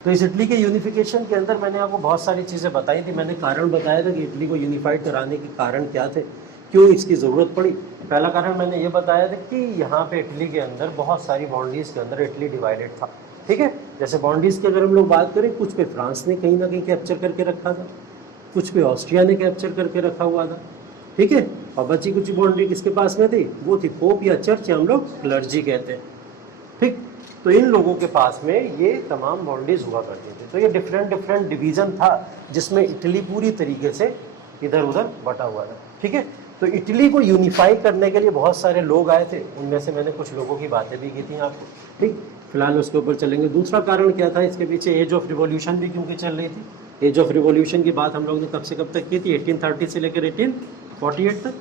तो इस इटली के यूनिफिकेशन के अंदर मैंने आपको बहुत सारी चीज़ें बताई थी। मैंने कारण बताया था कि इटली को यूनिफाइड कराने के कारण क्या थे, क्यों इसकी ज़रूरत पड़ी। पहला कारण मैंने ये बताया था कि यहाँ पे इटली के अंदर बहुत सारी बाउंड्रीज़ के अंदर इटली डिवाइडेड था, ठीक है। जैसे बाउंड्रीज़ की अगर हम लोग बात करें, कुछ पे फ्रांस ने कहीं ना कहीं कैप्चर करके रखा था, कुछ पे ऑस्ट्रिया ने कैप्चर करके रखा हुआ था, ठीक है। और बची कुछ बाउंड्री किसके पास में थी, वो थी पोप या चर्च, या हम लोग क्लर्जी कहते हैं, ठीक। तो इन लोगों के पास में ये तमाम बाउंड्रीज हुआ करती थी। तो ये डिफरेंट डिफरेंट डिवीज़न था जिसमें इटली पूरी तरीके से इधर उधर बटा हुआ था, ठीक है। तो इटली को यूनिफाई करने के लिए बहुत सारे लोग आए थे, उनमें से मैंने कुछ लोगों की बातें भी की थी आपको, ठीक। फिलहाल उसके ऊपर चलेंगे। दूसरा कारण क्या था इसके पीछे, एज ऑफ रिवॉल्यूशन भी क्योंकि चल रही थी। एज ऑफ रिवॉल्यूशन की बात हम लोग ने कब से कब तक की थी, 1830 से लेकर 1848 तक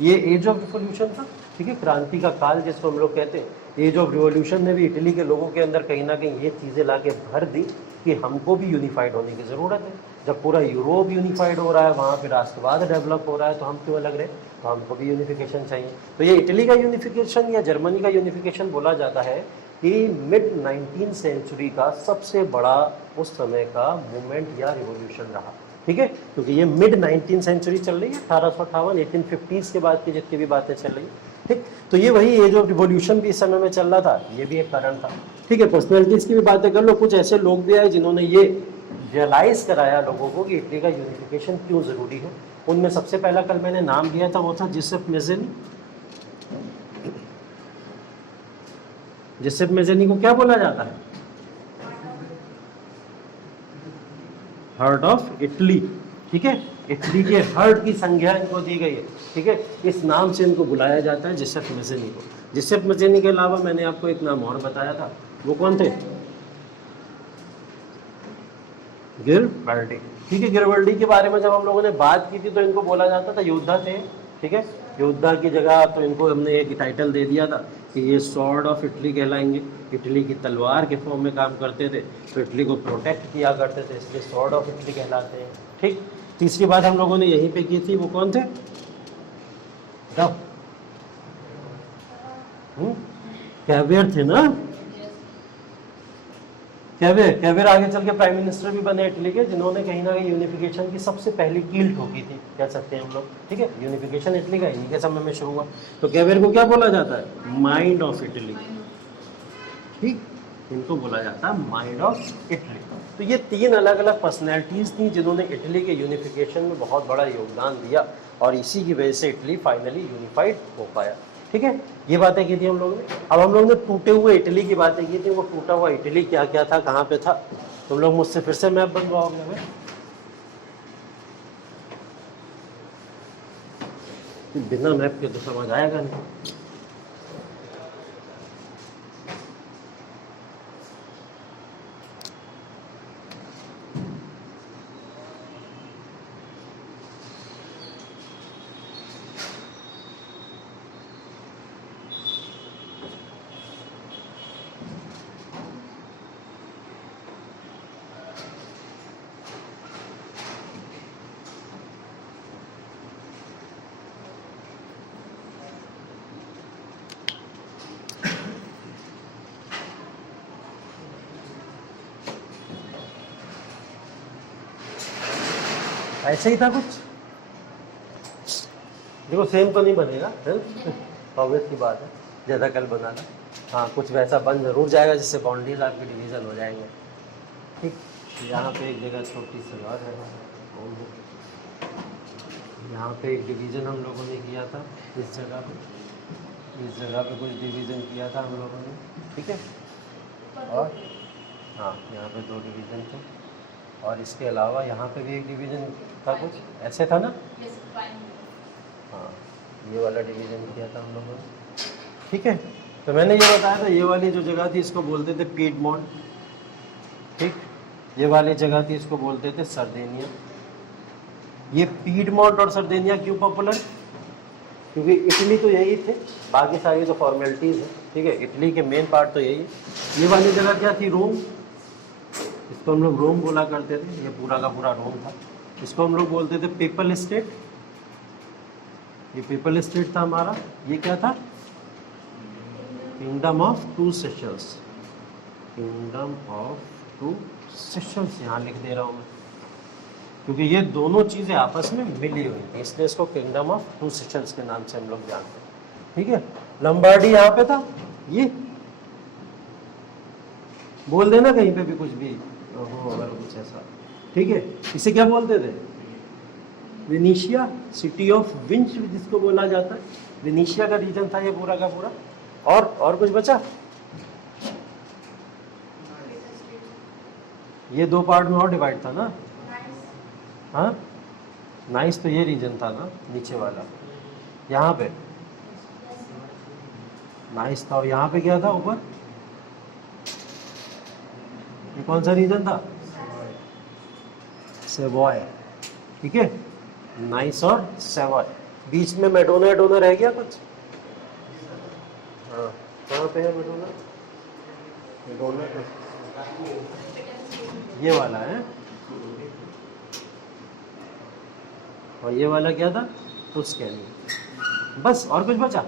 ये एज ऑफ रिवॉल्यूशन था, ठीक है। क्रांति का काल जिसको हम लोग कहते हैं। एज ऑफ रिवॉल्यूशन ने भी इटली के लोगों के अंदर कहीं ना कहीं ये चीज़ें ला के भर दी कि हमको भी यूनिफाइड होने की ज़रूरत है। जब पूरा यूरोप यूनिफाइड हो रहा है, वहाँ पे राष्ट्रवाद डेवलप हो रहा है, तो हम क्यों अलग रहे, तो हमको भी यूनिफिकेशन चाहिए। तो ये इटली का यूनिफिकेशन या जर्मनी का यूनिफिकेशन बोला जाता है कि मिड 19th सेंचुरी का सबसे बड़ा उस समय का मूवमेंट या रिवॉल्यूशन रहा, ठीक है। क्योंकि ये मिड 19th सेंचुरी चल रही है, 1858 1850s के बाद की जितनी भी बातें चल रही है, ठीक। तो ये वही एज ऑफ रिवॉल्यूशन भी इस समय में चल रहा था, ये भी एक कारण था, ठीक है। पर्सनैलिटीज की भी बातें कर लो। कुछ ऐसे लोग भी आए जिन्होंने ये रियलाइज कराया लोगों को कि इटली का यूनिफिकेशन क्यों जरूरी है। उनमें सबसे पहला कल मैंने नाम लिया था, वो था जिसेप मेज़ेनी। जिसेप मेज़ेनी को क्या बोला जाता है, हार्ट ऑफ इटली, ठीक है। इटली के हार्ट की संज्ञा इनको दी गई है, ठीक है। इस नाम से इनको बुलाया जाता है, जिसेप मेज़ेनी को। जिसेप मेज़ेनी के अलावा मैंने आपको एक नाम और बताया था, वो कौन थे, गिरबल्डी, ठीक है। गिरबल्डी के बारे में जब हम लोगों ने बात की थी तो इनको बोला जाता था योद्धा थे, ठीक है। योद्धा की जगह तो इनको हमने एक टाइटल दे दिया था कि ये सॉर्ड ऑफ इटली कहलाएंगे। इटली की तलवार के फॉर्म में काम करते थे, तो इटली को प्रोटेक्ट किया करते थे, इसलिए सॉर्ड ऑफ इटली कहलाते हैं, ठीक। तीसरी बात हम लोगों ने यहीं पे की थी, वो कौन थे, डफ, कैवियर थे ना। कैवियर आगे चल के प्राइम मिनिस्टर भी बने इटली के, जिन्होंने कहीं ना कहीं यूनिफिकेशन की सबसे पहली कील ठोकी थी, कह सकते हैं हम लोग, ठीक है। यूनिफिकेशन इटली का इन्हीं के समय में शुरू हुआ। तो कैवियर को क्या बोला जाता है, माइंड ऑफ इटली, ठीक। इनको बोला जाता है माइंड ऑफ इटली। तो ये तीन अलग अलग पर्सनैलिटीज़ थी जिन्होंने इटली के यूनिफिकेशन में बहुत बड़ा योगदान दिया, और इसी की वजह से इटली फाइनली यूनिफाइड हो पाया, ठीक है। ये बातें की थी हम लोगों ने। अब हम लोगों ने टूटे हुए इटली की बातें की थी। वो टूटा हुआ इटली क्या क्या था, कहाँ पे था, तुम लोग मुझसे फिर से मैप बनवाओगे हमें, बिना मैप के तो समझ आएगा नहीं। ऐसे ही था कुछ, देखो सेम तो नहीं बनेगा, ऑब्वियस की बात है, ज़्यादा कल बनाना। हाँ, कुछ वैसा बन जरूर जाएगा जिससे बाउंड्रीज आपके डिवीज़न हो जाएंगे, ठीक। यहाँ पे एक जगह छोटी सी और है, यहाँ पे एक डिवीज़न हम लोगों ने किया था, इस जगह पे कुछ डिवीज़न किया था हम लोगों ने, ठीक है। और हाँ, यहाँ पे 2 डिवीज़न थे, और इसके अलावा यहाँ पे भी एक डिवीज़न था, कुछ ऐसे था ना। हाँ, ये वाला डिवीज़न किया था हम लोगों ने, ठीक है। तो मैंने ये बताया था, ये वाली जो जगह थी इसको बोलते थे पीडमोंट, ठीक। ये वाली जगह थी इसको बोलते थे सरदेनिया। ये पीडमोंट और सरदेनिया क्यों पॉपुलर, क्योंकि इटली तो यही थे, बाकी सारी जो फॉर्मेलिटीज़ हैं, ठीक है। इटली के मेन पार्ट तो यही है। ये वाली जगह क्या थी, रोम, इसको हम लोग रोम बोला करते थे, ये पूरा का पूरा रोम था। इसको हम लोग बोलते थे पेपल स्टेट, ये पेपल स्टेट था हमारा। ये क्या था, kingdom of 2 Seychelles, kingdom of 2 Seychelles यहाँ लिख दे रहा हूँ मैं, क्योंकि ये दोनों चीज़ें आपस में मिली हुई थी, इसलिए इसको किंगडम ऑफ टू सेशल्स के नाम से हम लोग जानते हैं। ठीक है, लंबार्डी यहाँ पे था, ये बोल देना कहीं पे भी कुछ भी हो अगर कुछ ऐसा। ठीक है, इसे क्या बोलते थे? वेनिशिया, सिटी ऑफ विंच जिसको बोला जाता है, वेनिशिया का रीजन था ये पूरा का पूरा। और कुछ बचा? ये दो पार्ट में और डिवाइड था ना? हाँ, नाइस तो ये रीजन था ना नीचे वाला, यहाँ पे नाइस था, और यहाँ पे क्या था ऊपर? ये कौन सा रीजन था? सेवॉय। ठीक है, नाइस और सेवॉय। बीच में मेडोना एडोना रह गया कुछ? हाँ, कहाँ पे है मेडोना? मेडोना ये वाला है, और ये वाला क्या था? टुस्कैनी। बस, और कुछ बचा?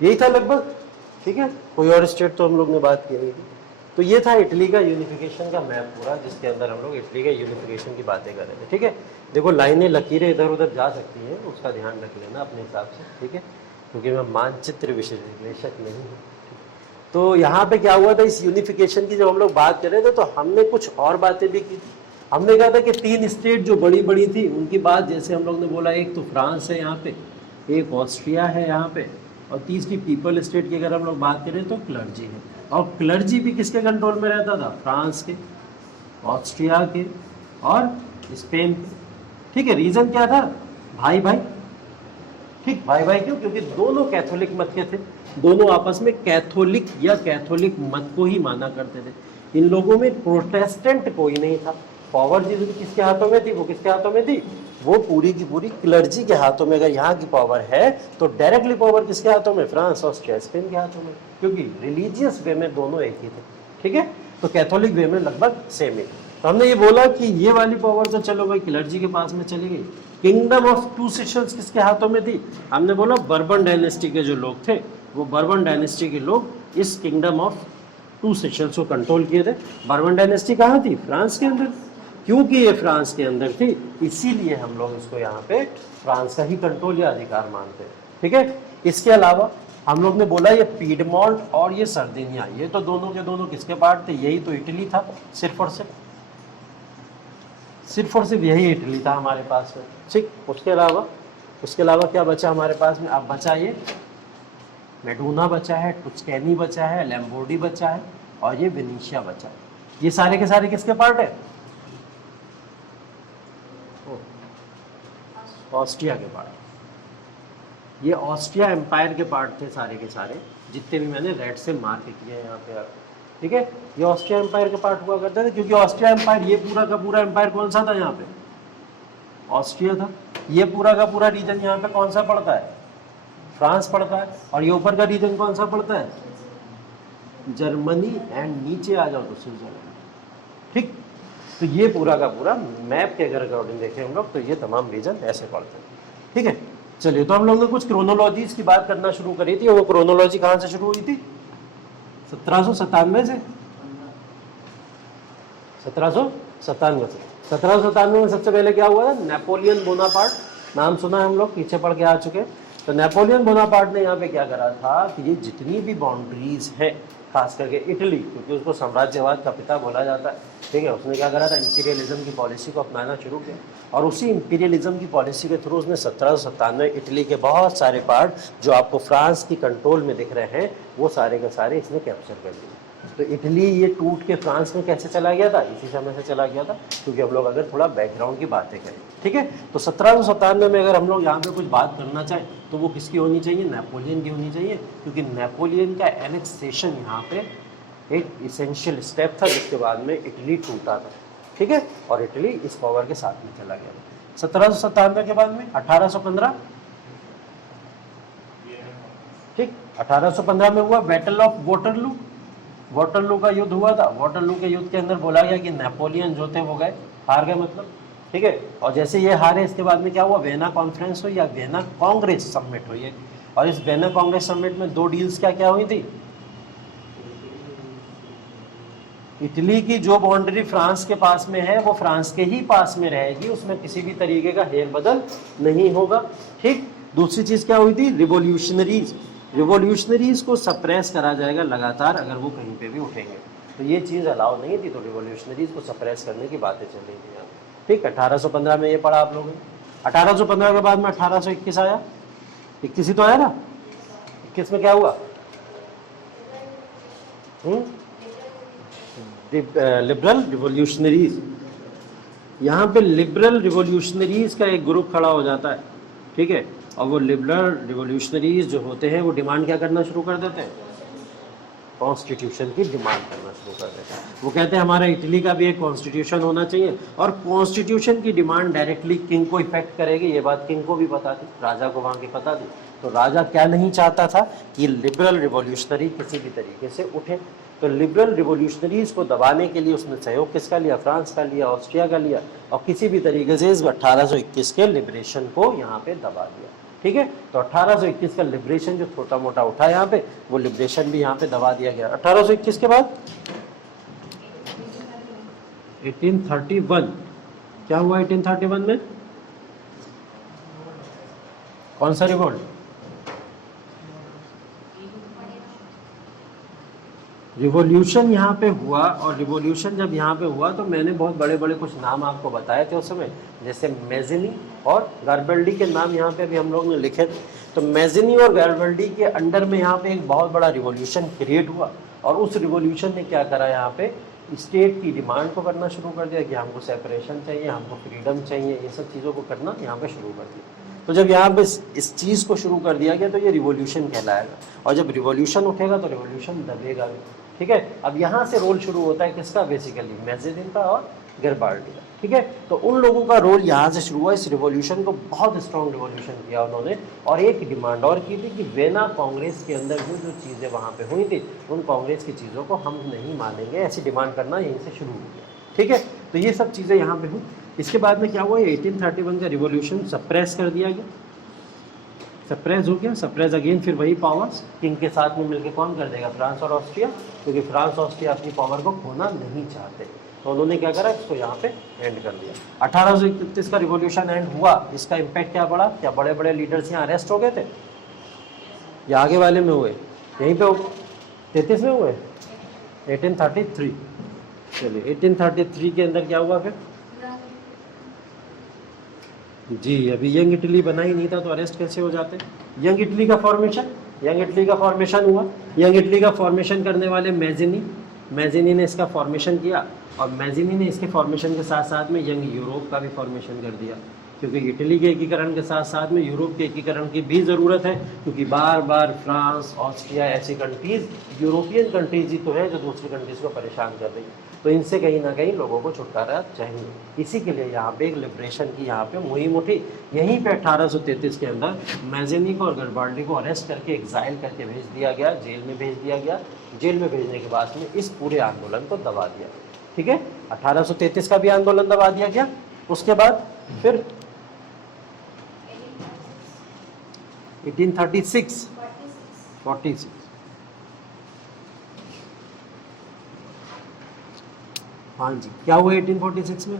यही था लगभग। ठीक है, कोई और स्टेट तो हम लोग ने बात की नहीं थी। तो ये था इटली का यूनिफिकेशन का मैप पूरा, जिसके अंदर हम लोग इटली के यूनिफिकेशन की बातें कर रहे थे। ठीक है, देखो लाइनें लकीरें इधर उधर जा सकती हैं, उसका ध्यान रख लेना अपने हिसाब से। ठीक है, क्योंकि मैं मानचित्र विश्लेषक नहीं हूँ। तो यहाँ पे क्या हुआ था, इस यूनिफिकेशन की जब हम लोग बात कर रहे थे तो हमने कुछ और बातें भी की थी। हमने कहा था कि 3 स्टेट जो बड़ी बड़ी थी उनकी बात, जैसे हम लोग ने बोला, एक तो फ्रांस है यहाँ पे, एक ऑस्ट्रिया है यहाँ पे, और तीसरी पीपल स्टेट की अगर हम लोग बात करें तो क्लर्जी है। और क्लर्जी भी किसके कंट्रोल में रहता था? फ्रांस के, ऑस्ट्रिया के और स्पेन के। ठीक है, रीजन क्या था? भाई भाई। ठीक, भाई भाई क्यों? क्योंकि दोनों कैथोलिक मत के थे, दोनों आपस में कैथोलिक या कैथोलिक मत को ही माना करते थे। इन लोगों में प्रोटेस्टेंट कोई नहीं था। पावर जी किसके हाथों में थी? वो किसके हाथों में थी? वो पूरी की पूरी क्लर्जी के हाथों में। अगर यहाँ की पावर है तो डायरेक्टली पावर किसके हाथों में? फ्रांस, ऑस्ट्रिया, स्पेन के हाथों में, क्योंकि रिलीजियस वे में दोनों एक ही थे। ठीक है, तो कैथोलिक वे में लगभग सेम ही। तो हमने ये बोला कि ये वाली पावर तो चलो भाई क्लर्जी के पास में चली गई। किंगडम ऑफ टू सेशल्स किसके हाथों में थी? हमने बोला बर्बन डायनेस्टी के जो लोग थे, वो बर्बन डायनेस्टी के लोग इस किंगडम ऑफ टू सेशल्स को कंट्रोल किए थे। बर्बन डायनेस्टी कहाँ थी? फ्रांस के अंदर। क्योंकि ये फ्रांस के अंदर थी, इसीलिए हम लोग इसको यहाँ पे फ्रांस का ही कंट्रोल या अधिकार मानते हैं। ठीक है, इसके अलावा हम लोग ने बोला ये पीडमोंट और ये सर्दिनिया, ये तो दोनों के दोनों किसके पार्ट थे? यही तो इटली था, सिर्फ और सिर्फ यही इटली था हमारे पास में। ठीक, उसके अलावा क्या बचा हमारे पास में? अब बचा ये मेडोना बचा है, टुस्कैनी बचा है, लैम्बोर्डी बचा है, और ये वेनिशिया बचा है। ये सारे के सारे किसके पार्ट है? ऑस्ट्रिया के पार्ट। ये ऑस्ट्रिया एम्पायर के पार्ट थे सारे के सारे, जितने भी मैंने रेड से मार्क किए हैं यहाँ पे। ठीक है, ये ऑस्ट्रिया एम्पायर के पार्ट हुआ करते थे, क्योंकि ऑस्ट्रिया एम्पायर, ये पूरा का पूरा एम्पायर कौन सा था यहाँ पे? ऑस्ट्रिया था। ये पूरा का पूरा रीजन यहाँ पे कौन सा पड़ता है? फ्रांस पड़ता है। और ये ऊपर का रीजन कौन सा पड़ता है? जर्मनी, एंड नीचे आ जाओ तो स्विट्जरलैंड। ठीक, तो ये पूरा का पूरा मैप के अगर अकॉर्डिंग देखें हम लोग तो ये तमाम रीजन ऐसे पड़ते हैं। ठीक है, चलिए, तो हम लोग ने कुछ क्रोनोलॉजीज की बात करना शुरू करी थी। वो क्रोनोलॉजी कहाँ से शुरू हुई थी? 1797 से। 1797 से। 1797 में सबसे पहले क्या हुआ था? नेपोलियन बोनापार्ट, नाम सुना है हम लोग, पीछे पढ़ के आ चुके। तो नेपोलियन बोनापार्ट ने यहाँ पे क्या करा था कि ये जितनी भी बाउंड्रीज हैं, खास करके इटली, क्योंकि उसको साम्राज्यवाद का पिता बोला जाता है। ठीक है, उसने क्या करा था? इंपीरियलिज्म की पॉलिसी को अपनाना शुरू किया, और उसी इंपीरियलिज्म की पॉलिसी के थ्रू उसने 1797 इटली के बहुत सारे पार्ट जो आपको फ्रांस की कंट्रोल में दिख रहे हैं, वो सारे के सारे इसने कैप्चर कर लिए। तो इटली ये टूट के फ्रांस में कैसे चला गया था? इसी समय से चला गया था, क्योंकि हम लोग अगर थोड़ा बैकग्राउंड की बातें करें। ठीक है, तो 1797 में अगर हम लोग यहाँ पे कुछ बात करना चाहें तो वो किसकी होनी चाहिए? नेपोलियन की होनी चाहिए, क्योंकि नेपोलियन का एनेक्सेशन यहाँ पे एक इसेंशियल स्टेप था, जिसके बाद में इटली टूटा था। ठीक है, और इटली इस पावर के साथ में चला गया था। 1797 के बाद में 1815, ठीक, 1815 में हुआ बैटल ऑफ वाटरलू। वाटरलू का युद्ध हुआ था। वाटरलू के युद्ध के अंदर बोला गया कि नेपोलियन जो थे वो गए, हार गए मतलब। ठीक है, और जैसे ये हारे, इसके बाद में क्या हुआ? वेना कॉन्फ्रेंस हुई या वेना कांग्रेस समिट हुई है। और इस वेना कांग्रेस समिट में 2 डील्स क्या क्या हुई थी? इटली की जो बाउंड्री फ्रांस के पास में है वो फ्रांस के ही पास में रहेगी, उसमें किसी भी तरीके का हेर बदल नहीं होगा। ठीक। दूसरी चीज क्या हुई थी, रिवोल्यूशनरीज, रिवोल्यूशनरीज को सप्रेस करा जाएगा लगातार अगर वो कहीं पे भी उठेंगे, तो ये चीज अलाउ नहीं थी, तो रिवोल्यूशनरीज को सप्रेस करने की बातें चल रही थी यहाँ। ठीक। 1815 में ये पढ़ा आप लोगों ने। 1815 के बाद में 1821 आया, 21 ही तो आया ना। 21 में क्या हुआ, लिबरल रिवोल्यूशनरीज। यहाँ पे लिबरल रिवोल्यूशनरीज का एक ग्रुप खड़ा हो जाता है, ठीक है, और वो लिबरल रिवोल्यूशनरीज जो होते हैं वो डिमांड क्या करना शुरू कर देते हैं, कॉन्स्टिट्यूशन की डिमांड करना शुरू कर देते हैं। वो कहते हैं हमारा इटली का भी एक कॉन्स्टिट्यूशन होना चाहिए, और कॉन्स्टिट्यूशन की डिमांड डायरेक्टली किंग को इफेक्ट करेगी, ये बात किंग को भी पता थी, राजा को वहाँ की पता थी। तो राजा क्या नहीं चाहता था कि लिबरल रिवोल्यूशनरी किसी भी तरीके से उठे, तो लिबरल रिवोल्यूशनरीज को दबाने के लिए उसने सहयोग किसका लिया, फ्रांस का लिया, ऑस्ट्रिया का लिया, और किसी भी तरीके से इस 1821 के लिबरेशन को यहाँ पे दबा दिया। ठीक है, तो 1821 का लिबरेशन जो छोटा मोटा उठा यहाँ पे, वो लिबरेशन भी यहाँ पे दबा दिया गया। 1821 के बाद 1831 क्या हुआ, 1831 में कौन सा रिवोल्ट, रिवॉल्यूशन यहाँ पे हुआ। और रिवॉल्यूशन जब यहाँ पे हुआ तो मैंने बहुत बड़े बड़े कुछ नाम आपको बताए थे उस समय, जैसे मेज़िनी और गारिबल्डी के नाम यहाँ पे भी हम लोग ने लिखे थे। तो मेज़िनी और गारिबल्डी के अंडर में यहाँ पे एक बहुत बड़ा रिवॉल्यूशन क्रिएट हुआ, और उस रिवॉल्यूशन ने क्या करा, यहाँ पे स्टेट की डिमांड को करना शुरू कर दिया कि हमको सेपरेशन चाहिए, हमको फ्रीडम चाहिए, ये सब चीज़ों को करना यहाँ पे शुरू कर दिया। तो जब यहाँ पे इस चीज़ को शुरू कर दिया गया तो ये रिवॉल्यूशन कहलाएगा, और जब रिवॉल्यूशन उठेगा तो रिवॉल्यूशन दबेगा भी। ठीक है, अब यहाँ से रोल शुरू होता है किसका, बेसिकली मेज़िनी का और गारिबल्डी का। ठीक है, तो उन लोगों का रोल यहाँ से शुरू हुआ, इस रिवॉल्यूशन को बहुत स्ट्रॉन्ग रिवॉल्यूशन किया उन्होंने, और एक डिमांड और की थी कि वेना कांग्रेस के अंदर जो चीज़ें वहाँ पे हुई थी, उन कांग्रेस की चीज़ों को हम नहीं मानेंगे, ऐसी डिमांड करना यहीं से शुरू हो गया। ठीक है, तो ये सब चीज़ें यहाँ पे हुई। इसके बाद में क्या हुआ, 1831 का रिवॉल्यूशन सप्रेस कर दिया गया, सप्रेस हो गया। सप्रेस अगेन फिर वही पावर्स किंग के साथ में मिलकर कौन कर देगा, फ्रांस और ऑस्ट्रिया, क्योंकि फ्रांस ऑस्ट्रिया अपनी पावर को खोना नहीं चाहते, तो उन्होंने क्या करा, इसको यहाँ पे एंड कर दिया। 1831 का रिवॉल्यूशन एंड हुआ, इसका इम्पैक्ट क्या पड़ा, क्या बड़े बड़े लीडर्स यहाँ अरेस्ट हो गए थे, या आगे वाले में हुए, यहीं पे 33 में हुए, 1833। चलिए 1833 के अंदर क्या हुआ फिर जी, अभी यंग इटली बना ही नहीं था तो अरेस्ट कैसे हो जाते। यंग इटली का फॉर्मेशन, यंग इटली का फॉर्मेशन हुआ। यंग इटली का फॉर्मेशन करने वाले मेज़िनी ने इसका फॉर्मेशन किया, और मेज़िनी ने इसके फॉर्मेशन के साथ साथ में यंग यूरोप का भी फॉर्मेशन कर दिया, क्योंकि इटली के एकीकरण के साथ साथ में यूरोप के एकीकरण की भी ज़रूरत है, क्योंकि बार बार फ्रांस, ऑस्ट्रिया ऐसी कंट्रीज़, यूरोपियन कंट्रीज ही तो है जो दूसरी कंट्रीज़ को परेशान कर रही है, तो इनसे कहीं ना कहीं लोगों को छुटकारा चाहिए। इसी के लिए यहाँ पे एक लिबरेशन की यहाँ पे मुहिम उठी। यहीं पे 1833 के अंदर मेज़िनी को और गारिबल्डी को अरेस्ट करके एग्जाइल करके भेज दिया गया, जेल में भेज दिया गया। जेल में भेजने के बाद में इस पूरे आंदोलन को दबा दिया। ठीक है, 1833 का भी आंदोलन दबा दिया गया। उसके बाद फिर 1836 46 हाँ जी, क्या हुआ 1846 में,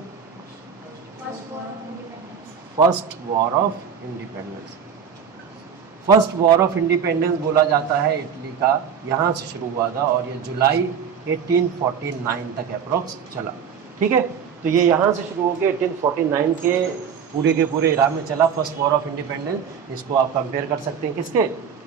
first war of independence. First war of independence बोला जाता है इटली का, यहाँ से शुरू हुआ था, और ये जुलाई 1849 तक अप्रोक्स चला। ठीक है, तो ये यहाँ से शुरू हो गया, 1849 के पूरे इरा में चला फर्स्ट वॉर ऑफ इंडिपेंडेंस। इसको आप कंपेयर कर सकते हैं किसके,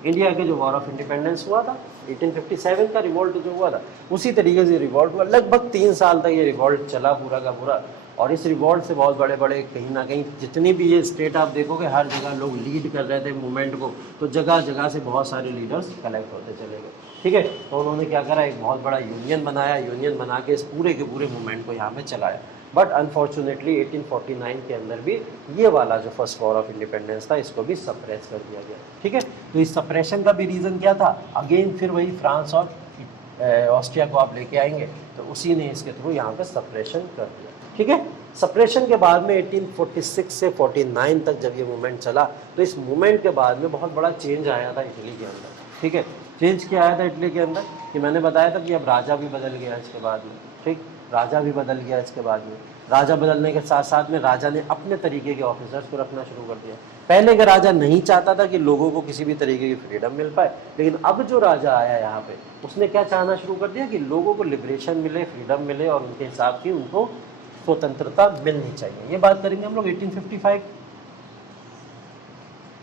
इंडिया के जो वॉर ऑफ इंडिपेंडेंस हुआ था 1857 का रिवॉल्ट जो हुआ था, उसी तरीके से रिवॉल्ट हुआ। लगभग 3 साल तक ये रिवॉल्ट चला पूरा का पूरा, और इस रिवॉल्ट से बहुत बड़े बड़े कहीं ना कहीं जितनी भी ये स्टेट आप देखोगे हर जगह लोग लीड कर रहे थे मूवमेंट को, तो जगह जगह से बहुत सारे लीडर्स कलेक्ट होते चले गए। ठीक है, तो उन्होंने क्या करा, एक बहुत बड़ा यूनियन बनाया, यूनियन बना के इस पूरे के पूरे मूवमेंट को यहाँ पे चलाया। बट अनफॉर्चुनेटली 1849 के अंदर भी ये वाला जो फर्स्ट वॉर ऑफ इंडिपेंडेंस था, इसको भी सप्रेस कर दिया गया। ठीक है, तो इस सप्रेशन का भी रीज़न क्या था, अगेन फिर वही फ्रांस और ऑस्ट्रिया को आप लेके आएंगे, तो उसी ने इसके थ्रू यहाँ पे सप्रेशन कर दिया। ठीक है, सप्रेशन के बाद में 1846 से 49 तक जब ये मूवमेंट चला, तो इस मूवमेंट के बाद में बहुत बड़ा चेंज आया था इटली के अंदर। ठीक है, चेंज क्या आया था इटली के अंदर, कि मैंने बताया था कि अब राजा भी बदल गया इसके बाद में। ठीक, राजा भी बदल गया इसके बाद में। राजा बदलने के साथ साथ में राजा ने अपने तरीके के ऑफिसर्स को रखना शुरू कर दिया। पहले का राजा नहीं चाहता था कि लोगों को किसी भी तरीके की फ्रीडम मिल पाए, लेकिन अब जो राजा आया यहाँ पे उसने क्या चाहना शुरू कर दिया कि लोगों को लिबरेशन मिले, फ्रीडम मिले और उनके हिसाब की उनको स्वतंत्रता मिलनी चाहिए। ये बात करेंगे हम लोग 1855,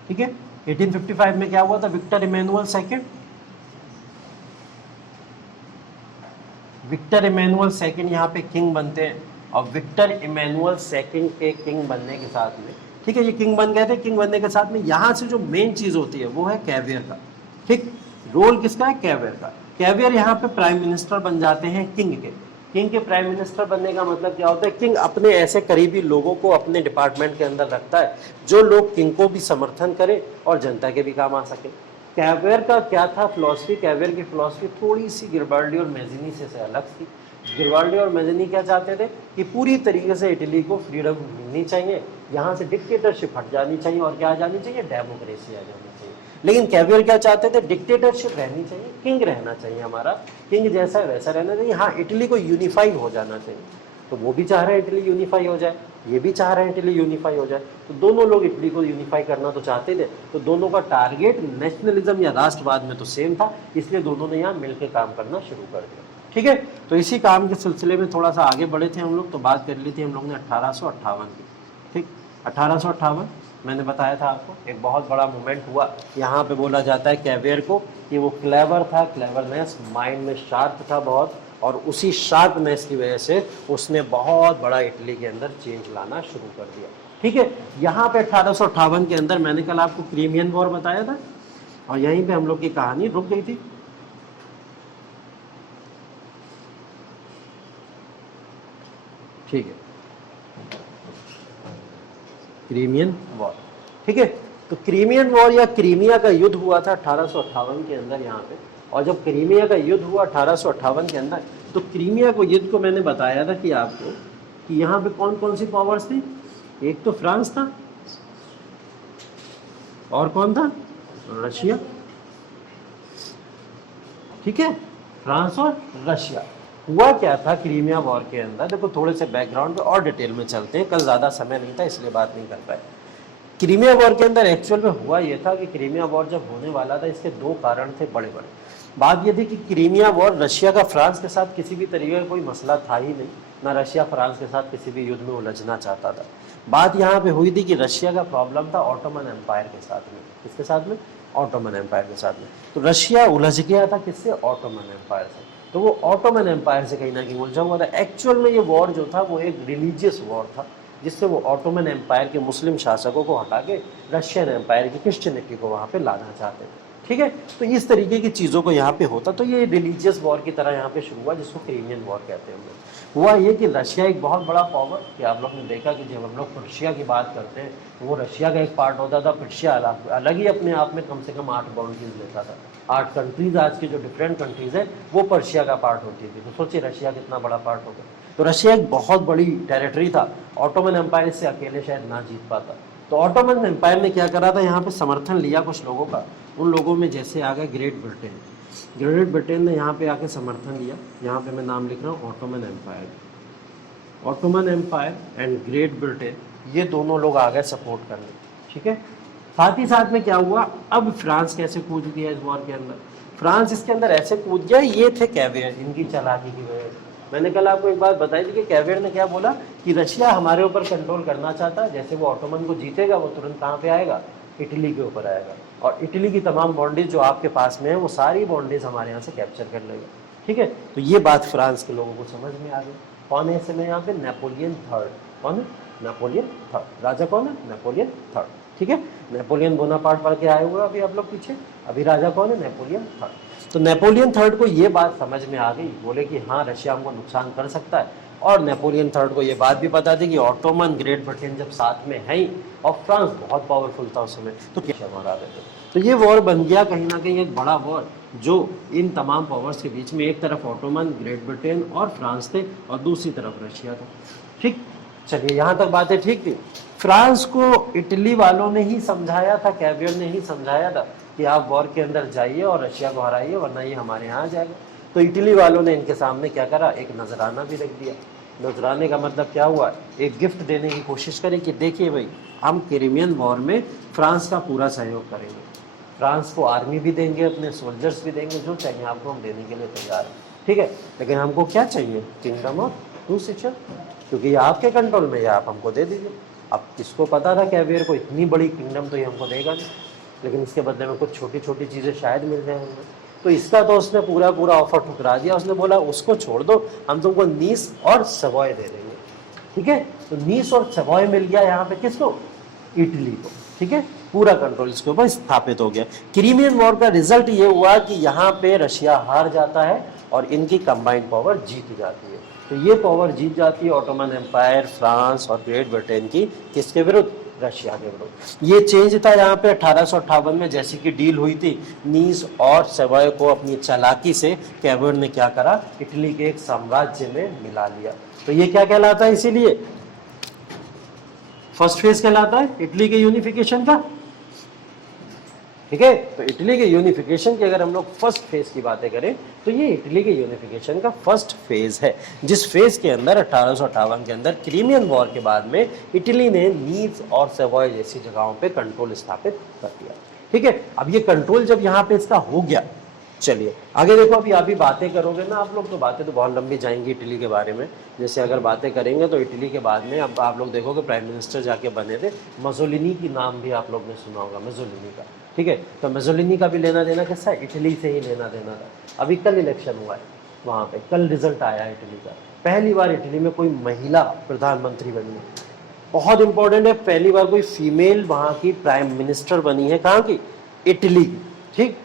ठीक है। 1855 में क्या हुआ था, Victor Emmanuel second, Victor Emmanuel second यहाँ पे किंग बनते हैं। और विक्टर इमैनुअल सेकंड के किंग बनने के साथ में, ठीक है, ये किंग बन गए थे। किंग बनने के साथ में यहाँ से जो मेन चीज होती है वो है कैवियर का, ठीक। रोल किसका है, कैवियर का। कैवियर यहाँ पे प्राइम मिनिस्टर बन जाते हैं किंग के। किंग के प्राइम मिनिस्टर बनने का मतलब क्या होता है, किंग अपने ऐसे करीबी लोगों को अपने डिपार्टमेंट के अंदर रखता है जो लोग किंग को भी समर्थन करें और जनता के भी काम आ सके। कैवियर का क्या था फिलॉसफी, कैवियर की फिलॉसफी थोड़ी सी गिरबाल्डी और मैजिनी से अलग थी। गिरबाल्डी और मैजिनी क्या चाहते थे कि पूरी तरीके से इटली को फ्रीडम मिलनी चाहिए, यहाँ से डिक्टेटरशिप हट जानी चाहिए और क्या आ जानी चाहिए, डेमोक्रेसी आ जानी चाहिए। लेकिन कैवियर क्या चाहते थे, डिक्टेटरशिप रहनी चाहिए, किंग रहना चाहिए, हमारा किंग जैसा है वैसा रहना चाहिए, हाँ इटली को यूनिफाई हो जाना चाहिए। तो वो भी चाह रहे हैं इटली यूनिफाई हो जाए, ये भी चाह रहे हैं इटली यूनिफाई हो जाए। तो दोनों लोग इटली को यूनिफाई करना तो चाहते थे, तो दोनों का टारगेट नेशनलिज्म या राष्ट्रवाद में तो सेम था, इसलिए दोनों ने यहाँ मिलकर काम करना शुरू कर दिया, ठीक है। तो इसी काम के सिलसिले में थोड़ा सा आगे बढ़े थे हम लोग, तो बात कर ली थी हम लोग ने 1858 की, ठीक। 1858 मैंने बताया था आपको एक बहुत बड़ा मूवमेंट हुआ। यहाँ पे बोला जाता है कैवियर को कि वो क्लेवर था, क्लेवरनेस, माइंड में शार्प था बहुत, और उसी शार्पनेस की वजह से उसने बहुत बड़ा इटली के अंदर चेंज लाना शुरू कर दिया, ठीक है। यहाँ पे 1858 के अंदर मैंने कल आपको क्रीमियन वॉर बताया था और यहीं पे हम लोग की कहानी रुक गई थी, ठीक है। क्रीमियन वॉर, ठीक है। तो क्रीमियन वॉर या क्रीमिया का युद्ध हुआ था 1858 के अंदर यहाँ पे। और जब क्रीमिया का युद्ध हुआ 1858 के अंदर, तो क्रीमिया को युद्ध को मैंने बताया था कि आपको कि यहाँ पे कौन कौन सी पावर्स थी, एक तो फ्रांस था और कौन था, रशिया, ठीक है, फ्रांस और रशिया। हुआ क्या था क्रीमिया वॉर के अंदर, देखो थोड़े से बैकग्राउंड पे और डिटेल में चलते हैं, कल ज़्यादा समय नहीं था इसलिए बात नहीं कर पाए। क्रीमिया वॉर के अंदर एक्चुअल में हुआ ये था कि क्रीमिया वॉर जब होने वाला था इसके दो कारण थे बड़े बड़े। बात ये थी कि क्रीमिया वॉर रशिया का फ्रांस के साथ किसी भी तरीके का कोई मसला था ही नहीं, ना रशिया फ्रांस के साथ किसी भी युद्ध में उलझना चाहता था। बात यहाँ पे हुई थी कि रशिया का प्रॉब्लम था ऑटोमन एम्पायर के साथ में, किसके साथ में, ऑटोमन एम्पायर के साथ में। तो रशिया उलझ गया था किससे, ऑटोमन एम्पायर से। तो वो ऑटोमन एम्पायर से कहीं ना कहीं उलझा हुआ था। एक्चुअल में ये वॉर जो था वो एक रिलीजियस वॉर था, जिससे वो ऑटोमन एम्पायर के मुस्लिम शासकों को हटा के रशियन एम्पायर की क्रिश्चियनिटी को वहाँ पे लाना चाहते थे, ठीक है। तो इस तरीके की चीज़ों को यहाँ पे होता, तो ये रिलीजियस वॉर की तरह यहाँ पे शुरू हुआ, जिसको क्रीमियन वॉर कहते हैं हम लोग। हुआ ये कि रशिया एक बहुत बड़ा पावर, कि आप लोग ने देखा कि जब हम लोग पर्शिया की बात करते हैं वो रशिया का एक पार्ट होता था। पर्शिया अलग ही अपने आप में कम से कम 8 बाउंड्रीज लेता था, 8 कंट्रीज, आज की जो डिफरेंट कंट्रीज है वो पर्शिया का पार्ट होती थी। तो सोचिए रशिया कितना बड़ा पार्ट होगा। तो रशिया एक बहुत बड़ी टेरिटरी था, ऑटोमन एम्पायर से अकेले शायद ना जीत पाता। तो ऑटोमन एम्पायर ने क्या करा था, यहाँ पे समर्थन लिया कुछ लोगों का। उन लोगों में जैसे आ गया ग्रेट ब्रिटेन, ग्रेट ब्रिटेन ने यहाँ पे आके समर्थन लिया। यहाँ पे मैं नाम लिख रहा हूँ Ottoman Empire, Ottoman Empire and Great Britain, ये दोनों लोग आ गए सपोर्ट करने, ठीक है। साथ ही साथ में क्या हुआ, अब फ्रांस कैसे कूद गया इस वॉर के अंदर, फ्रांस इसके अंदर ऐसे कूद गया, ये थे कैवियर, इनकी चालाकी की वजह से। मैंने कल आपको एक बात बताई थी कि कैवियर ने क्या बोला कि रशिया हमारे ऊपर कंट्रोल करना चाहता है, जैसे वो ऑटोमन को जीतेगा वो तुरंत कहाँ पे आएगा, इटली के ऊपर आएगा, और इटली की तमाम बाउंड्रीज जो आपके पास में है वो सारी बाउंड्रीज हमारे यहाँ से कैप्चर कर लेगा, ठीक है। तो ये बात फ्रांस के लोगों को समझ में आ गई। कौन है इस समय यहाँ पे, नेपोलियन थर्ड। कौन है, नेपोलियन थर्ड। राजा कौन है, नेपोलियन थर्ड, ठीक है। नेपोलियन बोनापार्ट पढ़ के आए हुए अभी आप लोग पीछे, अभी राजा कौन है, नेपोलियन थर्ड। तो नेपोलियन थर्ड को ये बात समझ में आ गई, बोले कि हाँ रशिया हमको नुकसान कर सकता है। और नेपोलियन थर्ड को ये बात भी पता थी कि ऑटोमन, ग्रेट ब्रिटेन जब साथ में है ही, और फ्रांस बहुत पावरफुल था उस समय, तो क्या हमारा थे। तो ये वॉर बन गया कहीं ना कहीं एक बड़ा वॉर, जो इन तमाम पावर्स के बीच में, एक तरफ ऑटोमन, ग्रेट ब्रिटेन और फ्रांस थे, और दूसरी तरफ रशिया था, ठीक। चलिए यहाँ तक बातें ठीक थी। फ्रांस को इटली वालों ने ही समझाया था, कैवियर ने ही समझाया था कि आप वॉर के अंदर जाइए और रशिया को हराइए, वरना ये हमारे यहाँ आ जाएगा। तो इटली वालों ने इनके सामने क्या करा, एक नजराना भी रख दिया। नजराने का मतलब क्या हुआ, एक गिफ्ट देने की कोशिश करें कि देखिए भाई, हम क्रीमियन वॉर में फ्रांस का पूरा सहयोग करेंगे, फ्रांस को आर्मी भी देंगे, अपने सोल्जर्स भी देंगे, जो चाहिए आपको हम देने के लिए तैयार हैं, ठीक है, लेकिन हमको क्या चाहिए, किंगडम ऑफ टू सिचुएशन, क्योंकि ये आपके कंट्रोल में, ये आप हमको दे दीजिए। अब किसको पता था कैवियर को इतनी बड़ी किंगडम तो ये हमको देगा नहीं, लेकिन इसके बदले में कुछ छोटी छोटी चीज़ें शायद मिल जाए हमें। तो इसका तो उसने पूरा पूरा ऑफर ठुकरा दिया, उसने बोला उसको छोड़ दो, हम तुमको नीस और सवॉय दे देंगे, ठीक है। तो नीस और सवॉय मिल गया यहाँ पे किसको, इटली को, ठीक है, पूरा कंट्रोल इसके ऊपर स्थापित हो गया। क्रीमियन वॉर का रिजल्ट ये हुआ कि यहाँ पे रशिया हार जाता है और इनकी कंबाइंड पावर जीत जाती है। तो ये पावर जीत जाती है ऑटोमन एम्पायर, फ्रांस और ग्रेट ब्रिटेन की, किसके विरुद्ध, रशिया के विरुद्ध। ये चेंज था यहाँ पे 1858 में, जैसी कि डील हुई थी, नीस और सेवॉय को अपनी चालाकी से कैवियर ने क्या करा, इटली के एक साम्राज्य में मिला लिया। तो ये क्या कहलाता है, इसीलिए फर्स्ट फेज कहलाता है इटली के यूनिफिकेशन का, ठीक है। तो इटली के यूनिफिकेशन की अगर हम लोग फर्स्ट फेज की बातें करें तो ये इटली के यूनिफिकेशन का फर्स्ट फेज है, जिस फेज के अंदर 1858 के अंदर क्रीमियन वॉर के बाद में इटली ने नीस और सेवॉय जैसी जगहों पे कंट्रोल स्थापित कर दिया, ठीक है। अब ये कंट्रोल जब यहाँ पे इसका हो गया, चलिए आगे देखो, अभी आप भी बातें करोगे ना आप लोग, तो बातें तो बहुत लंबी जाएंगी इटली के बारे में। जैसे अगर बातें करेंगे तो इटली के बाद में अब आप लोग देखोगे प्राइम मिनिस्टर जाके बने थे मसोलिनी की, नाम भी आप लोग ने सुना होगा, मसोलिनी का, ठीक है। तो मसोलिनी का भी लेना देना कैसा है, इटली से ही लेना देना था। अभी कल इलेक्शन हुआ है वहाँ पे, कल रिजल्ट आया है इटली का, पहली बार इटली में कोई महिला प्रधानमंत्री बनी है, बहुत इंपॉर्टेंट है, पहली बार कोई फीमेल वहाँ की प्राइम मिनिस्टर बनी है, कहाँ की, इटली की, ठीक।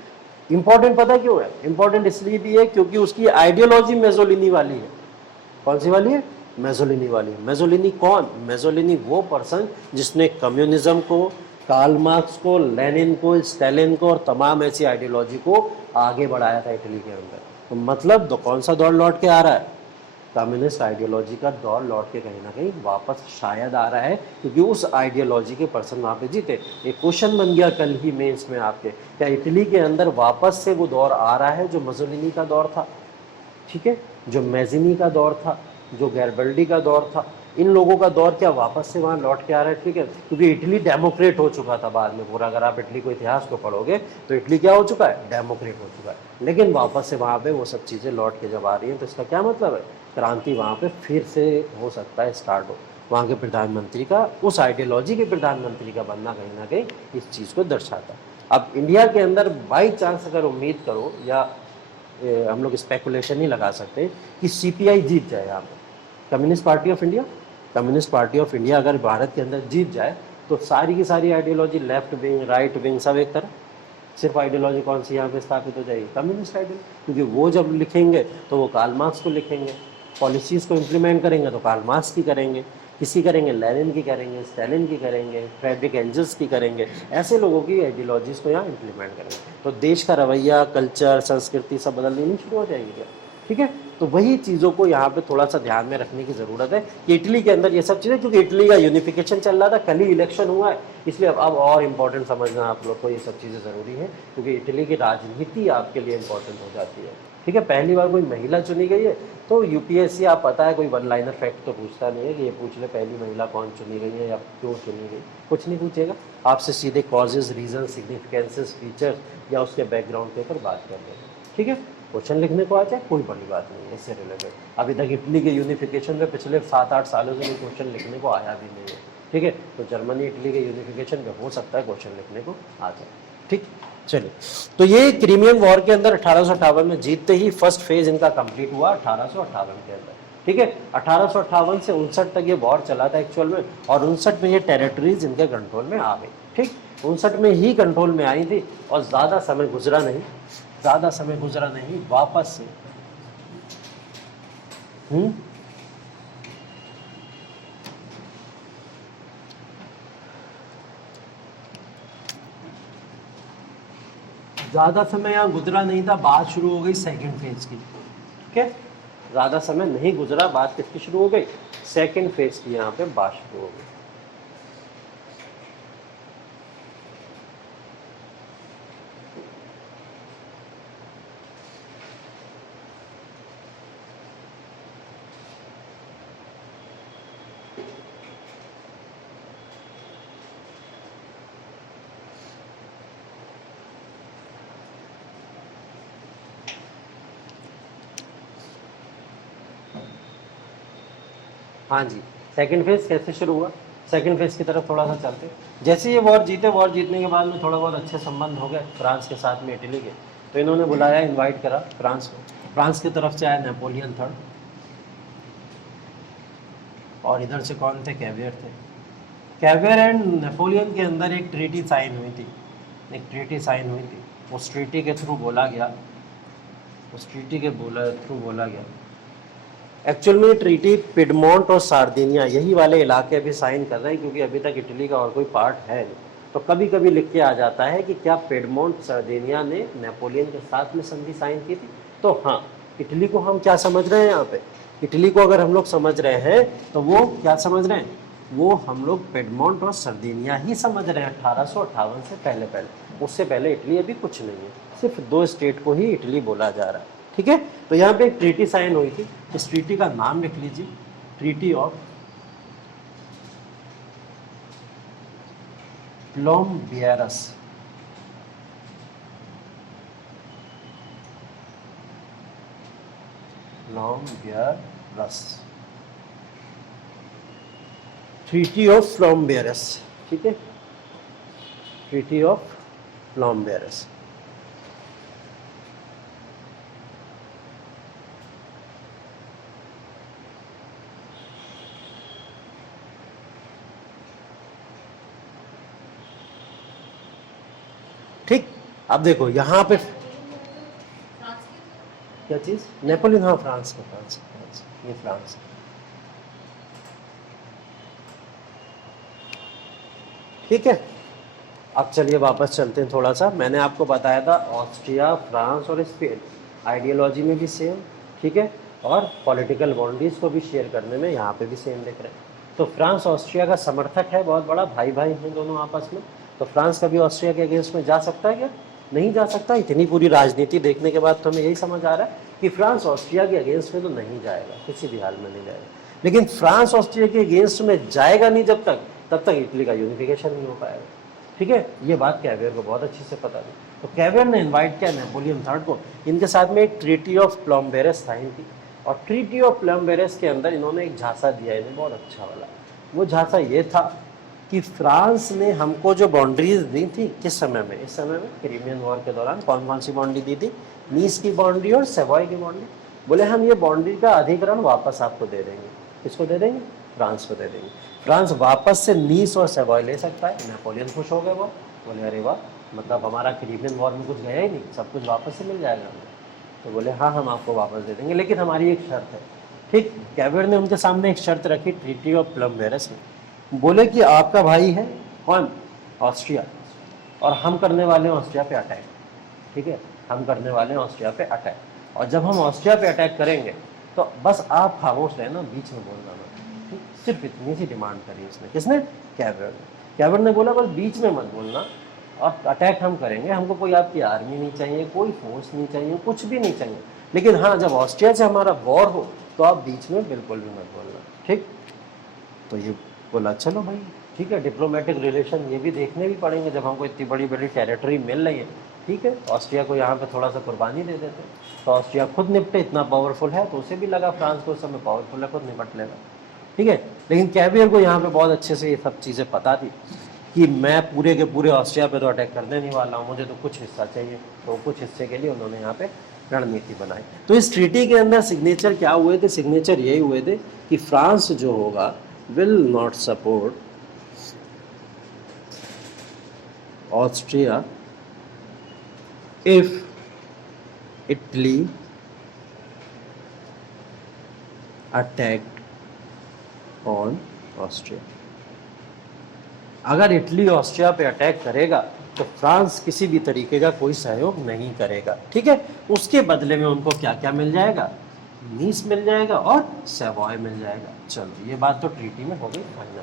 इंपॉर्टेंट पता क्यों है, इंपॉर्टेंट इसलिए भी है क्योंकि उसकी आइडियोलॉजी मेजोलिनी वाली है। कौन सी वाली है, मेजोलिनी वाली। मेजोलिनी कौन, मेजोलिनी वो पर्सन जिसने कम्युनिज्म को, कार्ल मार्क्स को, लेनिन को, स्टालिन को और तमाम ऐसी आइडियोलॉजी को आगे बढ़ाया था इटली के अंदर। तो मतलब तो कौन सा दौर लौट के आ रहा है, कम्युनिस्ट आइडियोलॉजी का दौर लौट के कहीं ना कहीं वापस शायद आ रहा है, क्योंकि उस आइडियोलॉजी के पर्सन वहाँ पे जीते। एक क्वेश्चन बन गया कल ही मेंस में आपके, क्या इटली के अंदर वापस से वो दौर आ रहा है जो मसोलिनी का दौर था, ठीक है, जो मैजिनी का दौर था, जो गैरबल्डी का दौर था, इन लोगों का दौर क्या वापस से वहाँ लौट के आ रहा है, ठीक है। क्योंकि इटली डेमोक्रेट हो चुका था बाद में पूरा, अगर आप इटली को इतिहास को पढ़ोगे तो इटली क्या हो चुका है, डेमोक्रेट हो चुका है। लेकिन वापस से वहाँ पे वो सब चीज़ें लौट के जब आ रही हैं तो इसका क्या मतलब है, क्रांति वहाँ पे फिर से हो सकता है स्टार्ट हो। वहाँ के प्रधानमंत्री का, उस आइडियोलॉजी के प्रधानमंत्री का बनना कहीं ना कहीं इस चीज़ को दर्शाता है। अब इंडिया के अंदर बाई चांस अगर उम्मीद करो, या हम लोग स्पेकुलेशन ही लगा सकते हैं कि सीपीआई जीत जाए यहाँ पे, communist party of India, communist party of India अगर भारत के अंदर जीत जाए तो सारी की सारी ideology, left wing right wing सब एक तरह, सिर्फ आइडियोलॉजी कौन सी यहाँ पे स्थापित हो जाएगी, कम्युनिस्ट आइडियोलॉजी। क्योंकि वो जब लिखेंगे तो वो कार्ल मार्क्स को लिखेंगे, पॉलिसीज़ को इम्प्लीमेंट करेंगे तो कार्ल मार्क्स की करेंगे, किसी करेंगे लेनिन की करेंगे, स्टालिन की करेंगे, फ्रेडरिक एंजल्स की करेंगे, ऐसे लोगों की आइडियोलॉजीज़ को यहाँ इम्प्लीमेंट करेंगे। तो देश का रवैया, कल्चर, संस्कृति सब बदलनी नहीं शुरू हो जाएगी क्या, ठीक है। तो वही चीज़ों को यहाँ पे थोड़ा सा ध्यान में रखने की ज़रूरत है कि इटली के अंदर ये सब चीज़ें, क्योंकि इटली का यूनिफिकेशन चल रहा था, कल ही इलेक्शन हुआ है, इसलिए अब और इम्पोर्टेंट समझना आप लोग को, ये सब चीज़ें ज़रूरी है, क्योंकि इटली की राजनीति आपके लिए इम्पोर्टेंट हो जाती है, ठीक है। पहली बार कोई महिला चुनी गई है, तो यूपीएससी आप पता है कोई वन लाइनर फैक्ट तो पूछता नहीं है कि ये पूछ ले पहली महिला कौन चुनी गई है या क्यों चुनी गई, कुछ नहीं पूछेगा आपसे, सीधे कॉजेज, रीजन, सिग्निफिकेंसेस, फीचर्स या उसके बैकग्राउंड के ऊपर बात कर लेगा, ठीक है। क्वेश्चन लिखने को आ जाए कोई बड़ी बात नहीं है इससे रिलेटेड। अभी तक इटली के यूनिफिकेशन में पिछले 7-8 सालों से कोई क्वेश्चन लिखने को आया भी नहीं है, ठीक है। तो जर्मनी इटली के यूनिफिकेशन में हो सकता है क्वेश्चन लिखने को आ जाए, ठीक। चलिए, तो ये क्रीमियन वॉर के अंदर 1858 में जीतते ही फर्स्ट फेज इनका कंप्लीट हुआ 1858 के अंदर, ठीक है। 1858 से 59 तक ये वॉर चला था एक्चुअल में, और 59 में ये टेरिटरीज इनके कंट्रोल में आ गई, ठीक। 59 में ही कंट्रोल में आई थी, और ज़्यादा समय गुजरा नहीं, ज़्यादा समय गुजरा नहीं, वापस से ज़्यादा समय यहाँ गुजरा नहीं था, बात शुरू हो गई सेकंड फेज की, ठीक है। ज़्यादा समय नहीं गुजरा, बात किसकी शुरू हो गई, सेकंड फेज की यहाँ पे बात शुरू हो गई। हाँ जी, सेकंड फेज कैसे शुरू हुआ, सेकंड फेज की तरफ थोड़ा सा चलते। जैसे ये वॉर जीते, वॉर जीतने के बाद में थोड़ा बहुत अच्छे संबंध हो गए फ्रांस के साथ में इटली के, तो इन्होंने बुलाया, इनवाइट करा फ्रांस को। फ्रांस की तरफ से आया नेपोलियन थर्ड, और इधर से कौन थे, कैवियर थे। कैवियर एंड नेपोलियन के अंदर एक ट्रीटी साइन हुई थी, एक ट्रीटी साइन हुई थी। उस ट्रीटी के थ्रू बोला गया, उस ट्रीटी के थ्रू बोला गया, एक्चुअल में ट्रीटी पिडमोंट और सार्दिनिया यही वाले इलाके अभी साइन कर रहे हैं, क्योंकि अभी तक इटली का और कोई पार्ट है नहीं। तो कभी कभी लिख के आ जाता है कि क्या पिडमोंट सार्दिनिया ने नेपोलियन के साथ में संधि साइन की थी। तो हाँ, इटली को हम क्या समझ रहे हैं यहाँ पे, इटली को अगर हम लोग समझ रहे हैं तो वो क्या समझ रहे हैं, वो हम लोग पिडमोंट और सार्दिनिया ही समझ रहे हैं 1858 से पहले। पहले उससे पहले इटली अभी कुछ नहीं है, सिर्फ 2 स्टेट को ही इटली बोला जा रहा है। ठीक है, तो यहाँ पे एक ट्रीटी साइन हुई थी, इस ट्रीटी का नाम लिख लीजिए, ट्रीटी ऑफ प्लोम्बियरस। प्लोम्बियरस, ट्रीटी ऑफ प्लोम्बियरस, ठीक है, ट्रीटी ऑफ प्लोम्बियरस। ठीक, अब देखो यहाँ पे क्या चीज, नेपोलियन, हाँ फ्रांस का, फ्रांस, फ्रांस, ये फ्रांस। ठीक है, अब चलिए वापस चलते हैं थोड़ा सा। मैंने आपको बताया था ऑस्ट्रिया, फ्रांस और स्पेन आइडियोलॉजी में भी सेम, ठीक है, और पॉलिटिकल बाउंड्रीज को भी शेयर करने में यहाँ पे भी सेम देख रहे हैं। तो फ्रांस ऑस्ट्रिया का समर्थक है, बहुत बड़ा, भाई भाई हैं दोनों आपस में। तो फ्रांस कभी ऑस्ट्रिया के अगेंस्ट में जा सकता है क्या, नहीं जा सकता। इतनी पूरी राजनीति देखने के बाद तो हमें यही समझ आ रहा है कि फ्रांस ऑस्ट्रिया के अगेंस्ट में तो नहीं जाएगा, किसी भी हाल में नहीं जाएगा। लेकिन फ्रांस ऑस्ट्रिया के अगेंस्ट में जाएगा नहीं जब तक, तब तक इटली का यूनिफिकेशन नहीं हो पाएगा। ठीक है, ये बात कैवियर को बहुत अच्छे से पता थी। तो कैवियर ने इनवाइट किया नेपोलियन थर्ड को, इनके साथ में एक ट्रीटी ऑफ प्लोम्बेरस साइन थी, और ट्रीटी ऑफ प्लोम्बेरस के अंदर इन्होंने एक झांसा दिया इन्हें, बहुत अच्छा वाला। वो झांसा ये था कि फ्रांस ने हमको जो बाउंड्रीज दी थी, किस समय में, इस समय में क्रीमियन वॉर के दौरान कौन कौन सी बाउंड्री दी थी, नीस की बाउंड्री और सेवॉय की बाउंड्री। बोले हम ये बाउंड्री का अधिग्रहण वापस आपको दे देंगे। किसको दे देंगे, फ्रांस को दे देंगे। फ्रांस वापस से नीस और सेवॉय ले सकता है। नेपोलियन खुश हो गए, वो बोले अरे वाह, मतलब हमारा क्रीमियन वॉर में कुछ गया ही नहीं, सब कुछ वापस से मिल जाएगा हमें। तो बोले हाँ हम आपको वापस दे देंगे, लेकिन हमारी एक शर्त है। ठीक, कैवियर ने उनके सामने एक शर्त रखी ट्रीटी ऑफ प्लोम्बेरस में। बोले कि आपका भाई है कौन, ऑस्ट्रिया, और हम करने वाले हैं ऑस्ट्रिया पे अटैक। ठीक है, हम करने वाले हैं ऑस्ट्रिया पे अटैक, और जब हम ऑस्ट्रिया पे अटैक करेंगे तो बस आप खामोश रहना, बीच में बोलना मत। ठीक, सिर्फ इतनी सी डिमांड करी उसने। किसने, कैवियर ने। कैवियर ने बोला बस बीच में मत बोलना, और अटैक हम करेंगे, हमको कोई आपकी आर्मी नहीं चाहिए, कोई फोर्स नहीं चाहिए, कुछ भी नहीं चाहिए, लेकिन हाँ जब ऑस्ट्रिया से हमारा वॉर हो तो आप बीच में बिल्कुल भी मत बोलना। ठीक, तो ये बोला चलो भाई ठीक है, डिप्लोमेटिक रिलेशन ये भी देखने भी पड़ेंगे जब हमको इतनी बड़ी बड़ी टेरिटरी मिल रही है। ठीक है, ऑस्ट्रिया को यहाँ पे थोड़ा सा कुर्बानी दे देते, तो ऑस्ट्रिया खुद निपटे, इतना पावरफुल है, तो उसे भी लगा फ्रांस को उस समय पावरफुल है, खुद निपट लेगा। ठीक है, लेकिन कैवियर को यहाँ पे बहुत अच्छे से ये सब चीज़ें पता थी कि मैं पूरे के पूरे ऑस्ट्रिया पे तो अटैक करने नहीं वाला हूँ, मुझे तो कुछ हिस्सा चाहिए। तो कुछ हिस्से के लिए उन्होंने यहाँ पे रणनीति बनाई। तो इस ट्रीटी के अंदर सिग्नेचर क्या हुए थे, सिग्नेचर यही हुए थे कि फ्रांस जो होगा will not support Austria if Italy attacked on Austria। अगर इटली ऑस्ट्रिया पे अटैक करेगा तो फ्रांस किसी भी तरीके का कोई सहयोग नहीं करेगा। ठीक है, उसके बदले में उनको क्या क्या मिल जाएगा, नीस मिल जाएगा और सेवॉय मिल जाएगा। चलो ये बात तो ट्रीटी में हो गई फाइनल।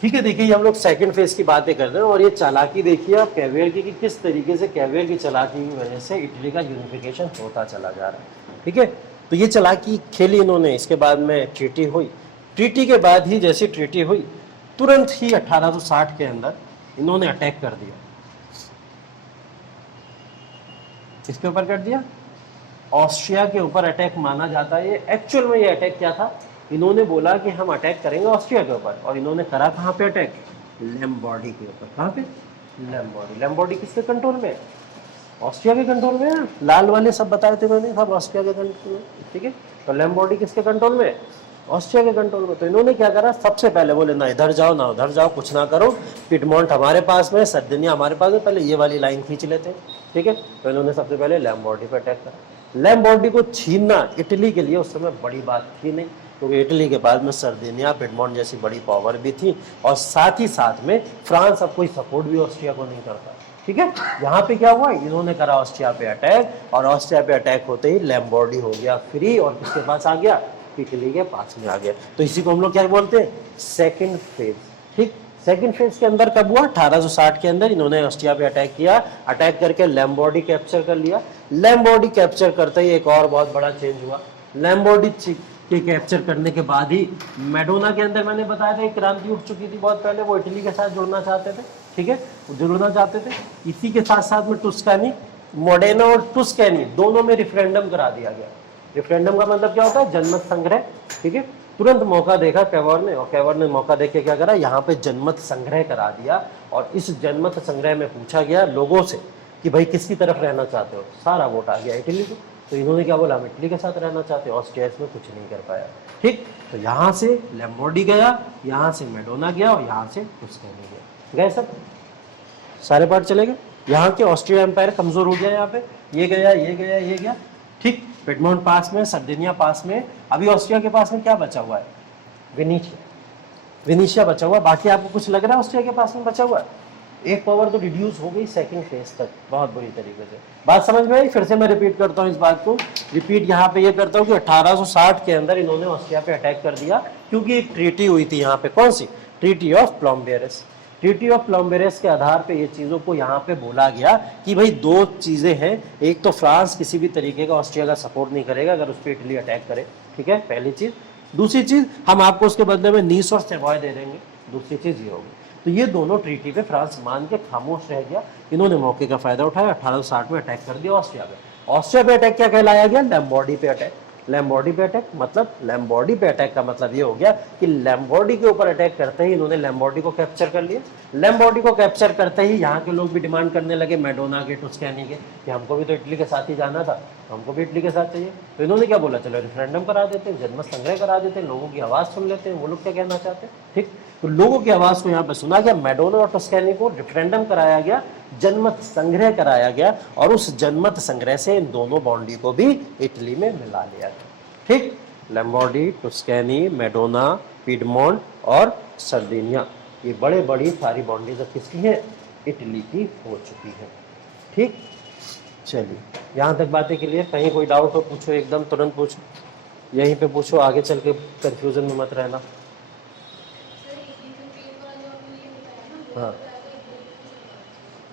ठीक है, देखिए हम लोग सेकंड फेज की बातें कर रहे हैं, और ये चालाकी देखिए आप कैवियर की कि किस तरीके से कैवियर की चालाकी की वजह से इटली का यूनिफिकेशन होता चला जा रहा है। ठीक है, तो ये चालाकी खेली इन्होंने। इसके बाद में ट्रीटी हुई, ट्रीटी के बाद ही जैसी ट्रीटी हुई तुरंत ही 1860 के अंदर इन्होंने अटैक कर दिया। किसके ऊपर कर दिया, ऑस्ट्रिया के ऊपर अटैक माना जाता है। ये एक्चुअल में ये अटैक क्या था, इन्होंने बोला कि हम अटैक करेंगे ऑस्ट्रिया के ऊपर, और इन्होंने करा कहाँ पे अटैक, लैम्बॉर्डी के ऊपर। कहाँ पे, लैम्बॉर्डी। लैम्बॉर्डी किसके कंट्रोल में है, ऑस्ट्रिया के कंट्रोल में है। लाल वाले सब बताए थे मैंने, सब ऑस्ट्रिया के कंट्रोल में, ठीक है। तो लैम्बॉर्डी किसके कंट्रोल में है, ऑस्ट्रिया के कंट्रोल में। तो इन्होंने क्या करा, सबसे पहले बोले ना इधर जाओ ना उधर जाओ, कुछ ना करो, पिडमोंट हमारे पास में, सरदिनिया हमारे पास में, पहले ये वाली लाइन खींच लेते हैं, ठीक है। तो इन्होंने सबसे पहले लैम्बॉर्डी पे अटैक करा। लैम्बॉर्डी को छीनना इटली के लिए उस समय बड़ी बात थी नहीं, क्योंकि इटली के बाद में सरदिनिया, पिडमोंट जैसी बड़ी पावर भी थी, और साथ ही साथ में फ्रांस अब कोई सपोर्ट भी ऑस्ट्रिया को नहीं करता, ठीक है। यहाँ पे क्या हुआ, इन्होंने करा ऑस्ट्रिया पे अटैक, और ऑस्ट्रिया पे अटैक होते ही लैम्बॉर्डी हो गया फ्री, और किसके पास आ गया, इटली के पास में आ गया। तो इसी को हम लोग क्या बोलते हैं, सेकंड फेज, ठीक। सेकंड फेज के अंदर कब हुआ, 1860 के अंदर इन्होंने ऑस्ट्रिया पे अटैक किया, अटैक करके लैम्बॉर्डी कैप्चर कर लिया। लैम्बॉर्डी कैप्चर करते ही एक और बहुत बड़ा चेंज हुआ, लैम्बॉर्डी के कैप्चर करने के बाद ही मेडोना के अंदर मैंने बताया था एक क्रांति उठ चुकी थी बहुत पहले, वो इटली के साथ जुड़ना चाहते थे, ठीक है, जुड़ना चाहते थे। इसी के साथ साथ में टुस्कानी, मोडेना और टुस्कैनी दोनों में रिफरेंडम करा दिया गया। रिफरेंडम का मतलब क्या होता है, जनमत संग्रह, ठीक है। तुरंत मौका देखा कैवर ने, और कैवर ने मौका देख के क्या करा, यहाँ पे जनमत संग्रह करा दिया, और इस जनमत संग्रह में पूछा गया लोगों से कि भाई किसकी तरफ रहना चाहते हो, सारा वोट आ गया इटली को। तो इन्होंने क्या बोला, हम इटली के साथ रहना चाहते हैं, ऑस्ट्रिया इसमें कुछ नहीं कर पाया, ठीक। तो यहाँ से लैम्बॉर्डी गया, यहाँ से मेडोना गया, और यहाँ से टुस्कैनी गया, गए सब सारे पार्ट चले गए। यहाँ के ऑस्ट्रिया एम्पायर कमजोर हो गया, यहाँ पे ये गया ये गया ये गया, ठीक। पिडमोंट पास में, सरदिनिया पास में, अभी ऑस्ट्रिया के पास में क्या बचा हुआ है, वेनेशिया, वेनेशिया बचा हुआ। बाकी आपको कुछ लग रहा है ऑस्ट्रिया के पास में बचा हुआ है, एक पावर तो रिड्यूस हो गई सेकंड फेज तक बहुत बुरी तरीके से। बात समझ में आई, फिर से मैं रिपीट करता हूँ इस बात को, रिपीट यहाँ पे ये करता हूँ कि 1860 के अंदर इन्होंने ऑस्ट्रिया पे अटैक कर दिया, क्योंकि एक ट्रीटी हुई थी यहाँ पे, कौन सी, ट्रीटी ऑफ प्लम्बेरस। ट्रीटी ऑफ प्लम्बेरस के आधार पे ये चीज़ों को यहाँ पे बोला गया कि भाई दो चीज़ें हैं, एक तो फ्रांस किसी भी तरीके का ऑस्ट्रिया का सपोर्ट नहीं करेगा अगर उस पर इटली अटैक करे, ठीक है, पहली चीज़। दूसरी चीज़, हम आपको उसके बदले में नीस और सेवॉय दे देंगे, दूसरी चीज़ ये होगी। तो ये दोनों ट्रीटी पे फ्रांस मान के खामोश रह गया, इन्होंने मौके का फायदा उठाया, 1860 में अटैक कर दिया ऑस्ट्रिया पे। ऑस्ट्रिया पे अटैक क्या कहलाया गया, लैम्बॉर्डी पे अटैक। लैम्बॉर्डी पे अटैक मतलब, लैम्बॉर्डी पे अटैक का मतलब ये हो गया कि लैम्बॉर्डी के ऊपर अटैक करते ही इन्होंने लैम्बॉर्डी को कैप्चर कर लिया। लैम्बॉर्डी को कैप्चर करते ही यहाँ के लोग भी डिमांड करने लगे मेडोना के, टुस्कैनी के, कि हमको भी तो इटली के साथ ही जाना था, हमको भी इटली के साथ चाहिए। तो इन्होंने क्या बोला, चलो रेफरेंडम करा देते हैं, जनमत संग्रह करा देते हैं, लोगों की आवाज़ सुन लेते हैं, वो लोग क्या कहना चाहते हैं, ठीक। तो लोगों की आवाज़ को यहाँ पे सुना गया, मेडोना और टुस्कैनी को रेफरेंडम कराया गया, जनमत संग्रह कराया गया, और उस जनमत संग्रह से इन दोनों बॉन्डी को भी इटली में मिला लिया गया, ठीक। लैम्बॉर्डी, टुस्कैनी, मेडोना, पिडमोंट और सरदिनिया, ये बड़े बड़ी सारी बॉन्डीज अब किसकी हैं, इटली की हो चुकी है, ठीक। चलिए यहाँ तक बातें क्लियर, कहीं कोई डाउट हो पूछो, एकदम तुरंत पूछो, यहीं पे पूछो, आगे चल के कंफ्यूजन में मत रहना। हाँ,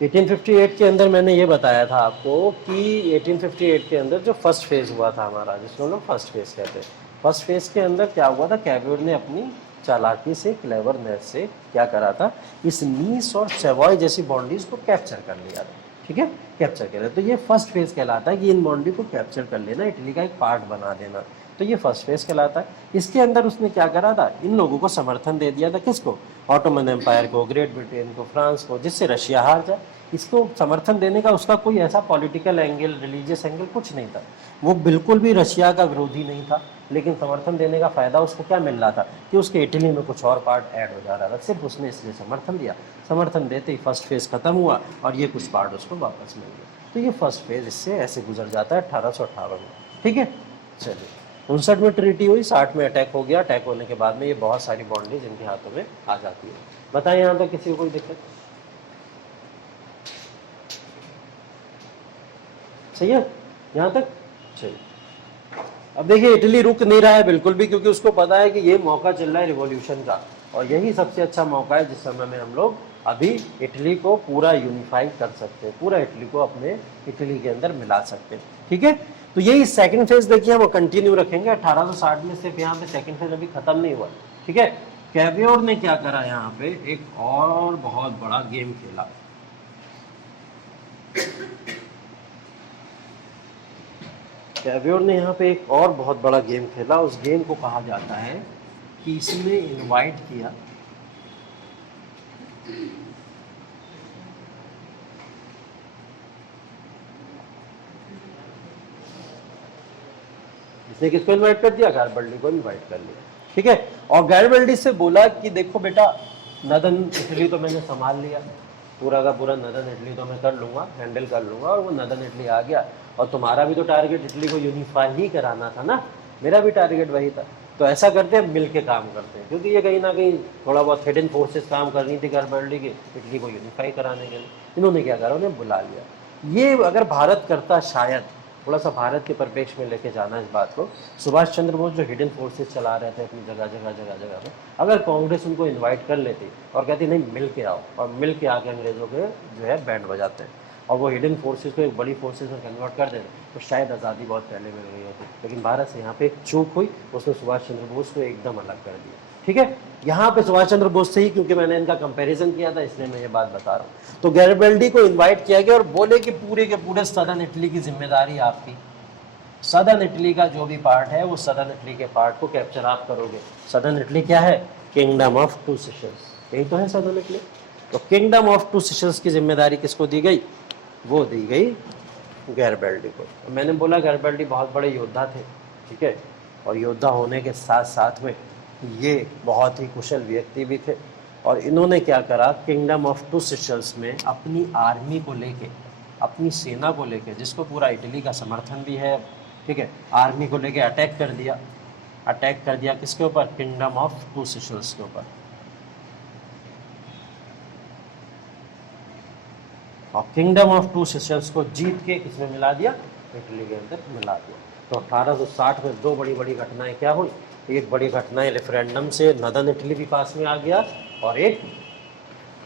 1858 के अंदर मैंने ये बताया था आपको कि 1858 के अंदर जो फर्स्ट फेज हुआ था हमारा, जिसको हम लोग फर्स्ट फेज कहते हैं, फर्स्ट फेज के अंदर क्या हुआ था, कैवियोर ने अपनी चालाकी से, क्लेवरनेस से क्या करा था, इस नीस और सेवॉय जैसी बॉन्डीज को कैप्चर कर लिया था, ठीक है, कैप्चर कर लिया। तो ये फर्स्ट फेज कहलाता है कि इन बॉन्डी को कैप्चर कर लेना, इटली का एक पार्ट बना देना, तो ये फर्स्ट फेज कहलाता है। इसके अंदर उसने क्या करा था, इन लोगों को समर्थन दे दिया था, किसको, ऑटोमन एम्पायर को, ग्रेट ब्रिटेन को, फ्रांस को, जिससे रशिया हार जाए। इसको समर्थन देने का उसका कोई ऐसा पॉलिटिकल एंगल, रिलीजियस एंगल कुछ नहीं था, वो बिल्कुल भी रशिया का विरोधी नहीं था, लेकिन समर्थन देने का फ़ायदा उसको क्या मिल रहा था कि उसके इटली में कुछ और पार्ट ऐड हो जा रहा था, सिर्फ उसने इसलिए समर्थन दिया। समर्थन देते ही फर्स्ट फेज़ ख़त्म हुआ और ये कुछ पार्ट उसको वापस मिल गया। तो ये फर्स्ट फेज़ इससे ऐसे गुजर जाता है 1858 में, ठीक है। चलिए 59 में ट्रीटी हुई, 60 में अटैक हो गया, अटैक होने के बाद में ये बहुत सारी बॉन्डेज इनके हाथों में आ जाती है। बताएं यहाँ तक किसी को कोई दिक्कत, सही है यहाँ तक। चलिए अब देखिए, इटली रुक नहीं रहा है बिल्कुल भी, क्योंकि उसको पता है कि ये मौका चल रहा है रिवॉल्यूशन का, और यही सबसे अच्छा मौका है जिस समय में हम लोग अभी इटली को पूरा यूनिफाई कर सकते हैं, पूरा इटली को अपने इटली के अंदर मिला सकते हैं, ठीक है। तो यही सेकंड फेज देखिए हम कंटिन्यू रखेंगे 1860 में, सिर्फ यहाँ पे सेकंड फेज अभी खत्म नहीं हुआ, ठीक है। कैवियोर ने क्या करा, यहाँ पे एक और बहुत बड़ा गेम खेला। कैवियोर ने यहाँ पे एक और बहुत बड़ा गेम खेला। उस गेम को कहा जाता है कि इसने इनवाइट किया इसने किसको इनवाइट कर दिया? गैरिबल्डी को इनवाइट कर लिया, ठीक है। और गैरिबल्डी से बोला कि देखो बेटा, नदन इटली तो मैंने संभाल लिया, पूरा का पूरा नदन इटली तो मैं कर लूंगा, हैंडल कर लूंगा। और वो नदन इटली आ गया, और तुम्हारा भी तो टारगेट इटली को यूनिफाई ही कराना था ना, मेरा भी टारगेट वही था। तो ऐसा करते हैं, मिल के काम करते हैं, क्योंकि ये कहीं ना कहीं थोड़ा बहुत हिडन फोर्सेस काम कर रही थी गैरिबल्डी की, इटली को यूनिफाई कराने के लिए। इन्होंने क्या करा, उन्हें बुला लिया। ये अगर भारत करता, शायद थोड़ा सा भारत के परिप्रेक्ष्य में लेके जाना इस बात को, सुभाष चंद्र बोस जो हिडन फोर्सेस चला रहे थे अपनी जगह जगह पे, अगर कांग्रेस उनको इनवाइट कर लेती और कहती नहीं मिल के आओ, और मिल के आके अंग्रेजों के जो है बैंड बजाते हैं और वो हिडन फोर्सेस को एक बड़ी फोर्सेस में कन्वर्ट कर देते, तो शायद आज़ादी बहुत पहले मिल गई होती। लेकिन भारत से यहाँ पे एक चूक हुई, उसने सुभाष चंद्र बोस को एकदम अलग कर दिया, ठीक है। यहाँ पे सुभाष चंद्र बोस से ही, क्योंकि मैंने इनका कंपैरिजन किया था इसलिए मैं ये बात बता रहा हूँ। तो गैरिबल्डी को इनवाइट किया गया और बोले कि पूरे के पूरे सदर्न इटली की जिम्मेदारी आपकी, सदर्न इटली का जो भी पार्ट है वो सदर्न इटली के पार्ट को कैप्चर आप करोगे। सदर्न इटली क्या है? किंगडम ऑफ टू सिशल्स, यही तो है सदर्न इटली। तो किंगडम ऑफ टू सिशल्स की जिम्मेदारी किसको दी गई? वो दी गई गैरिबल्डी को। तो मैंने बोला गैरिबल्डी बहुत बड़े योद्धा थे, ठीक है, और योद्धा होने के साथ साथ में ये बहुत ही कुशल व्यक्ति भी थे। और इन्होंने क्या करा, किंगडम ऑफ टू सिशल्स में अपनी आर्मी को लेके, अपनी सेना को लेके, जिसको पूरा इटली का समर्थन भी है, ठीक है, आर्मी को लेके अटैक कर दिया। अटैक कर दिया किसके ऊपर? किंगडम ऑफ टू सिशल्स के ऊपर। और किंगडम ऑफ टू सिशल्स को जीत के किसमें मिला दिया? इटली के अंदर मिला दिया। तो 1860 में दो बड़ी बड़ी घटनाएं क्या हुई? एक बड़ी घटनाएं रेफरेंडम से नदन इटली भी पास में आ गया, और एक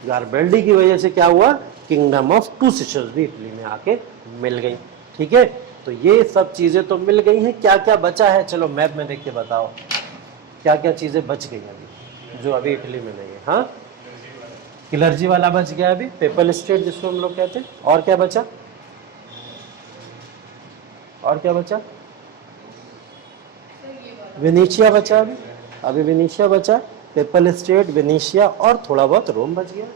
गैरिबल्डी की वजह से क्या हुआ, किंगडम ऑफ टू सिशल्स भी इटली में आके मिल गई, ठीक है। तो ये सब चीजें तो मिल गई हैं, क्या क्या बचा है? चलो मैप में देख के बताओ क्या क्या चीजें बच गई अभी जो अभी इटली में नहीं है। हाँ, क्लर्जी वाला बच गया अभी, पेपल स्टेट जिसको हम लोग कहते हैं। और क्या बचा? और क्या बचा? वेनेशिया बचा अभी वेनेशिया बचा, पेपल स्टेट, वेनेशिया और थोड़ा बहुत रोम बच गया।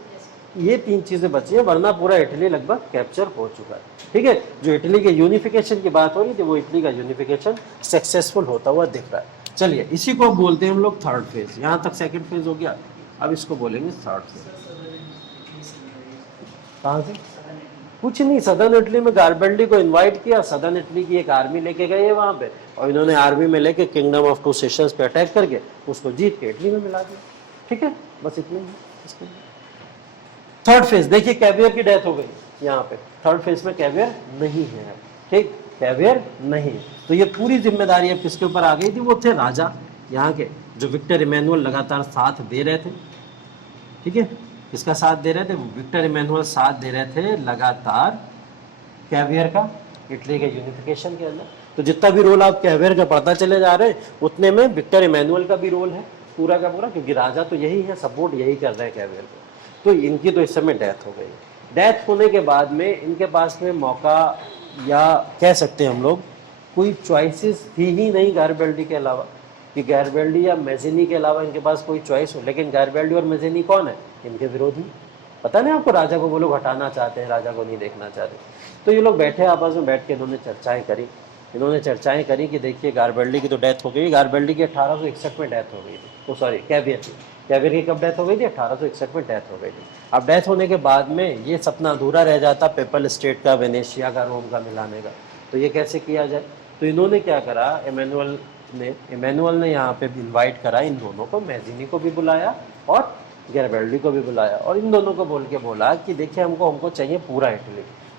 ये तीन चीजें बची है, वरना पूरा इटली लगभग कैप्चर हो चुका है, ठीक है। जो इटली के यूनिफिकेशन की बात हो रही थी, वो इटली का यूनिफिकेशन सक्सेसफुल होता हुआ दिख रहा है। चलिए, इसी को बोलते हैं हम लोग थर्ड फेज। यहाँ तक सेकंड फेज हो गया, अब इसको बोलेंगे थर्ड फेज। कहाँ से? कुछ नहीं, सदर्न इटली में गैरिबल्डी को इनवाइट किया, सदर्न इटली की एक आर्मी लेके गए वहां पे, और इन्होंने आर्मी में लेके किंगडम ऑफ टू सिशल्स पे अटैक करके उसको जीत के इटली में मिला दिया, ठीक है। बस इतना ही। थर्ड फेज देखिए, कैवियर की डेथ हो गई यहाँ पे। थर्ड फेज में कैवियर नहीं है, ठीक, कैवियर नहीं। तो ये पूरी जिम्मेदारी अब किसके ऊपर आ गई थी? वो थे राजा यहाँ के, जो विक्टर इमैनुअल लगातार साथ दे रहे थे, ठीक है। किसका साथ दे रहे थे? विक्टर इमैनुअल साथ दे रहे थे लगातार कैवियर का, इटली के यूनिफिकेशन के अंदर। तो जितना भी रोल आप कैवियर का पढ़ता चले जा रहे हैं, उतने में विक्टर इमैनुअल का भी रोल है पूरा का पूरा, क्योंकि राजा तो यही है, सपोर्ट यही कर रहे हैं कैवियर को। तो इनकी तो इस समय डेथ हो गई। डेथ होने के बाद में इनके पास में मौका, या कह सकते हैं हम लोग, कोई चॉइसेस थी ही नहीं गैरिबल्डी के अलावा, कि गैरिबल्डी या मैज़िनी के अलावा इनके पास कोई चॉइस हो। लेकिन गैरिबल्डी और मैज़िनी कौन है? इनके विरोधी। पता नहीं आपको, राजा को वो लोग हटाना चाहते हैं, राजा को नहीं देखना चाहते। तो ये लोग बैठे आपस में, बैठ के इन्होंने चर्चाएं करी कि देखिए गैरिबल्डी की तो डेथ हो गई। गैरिबल्डी की 1861 में डेथ हो गई थी, तो सॉरी कैवियर की कब डेथ हो गई थी? 1861 में डेथ हो गई थी। अब डेथ होने के बाद में ये सपना अधूरा रह जाता पेपल स्टेट का, वेनेशिया का, रोम का मिलाने का। तो ये कैसे किया जाए? तो इन्होंने क्या करा, इमैनुअल ने यहाँ पे इनवाइट करा इन दोनों को, मैज़िनी को भी बुलाया और गैरिबल्डी को भी बुलाया, और इन दोनों को बोल के बोला कि देखिए हमको चाहिए पूरा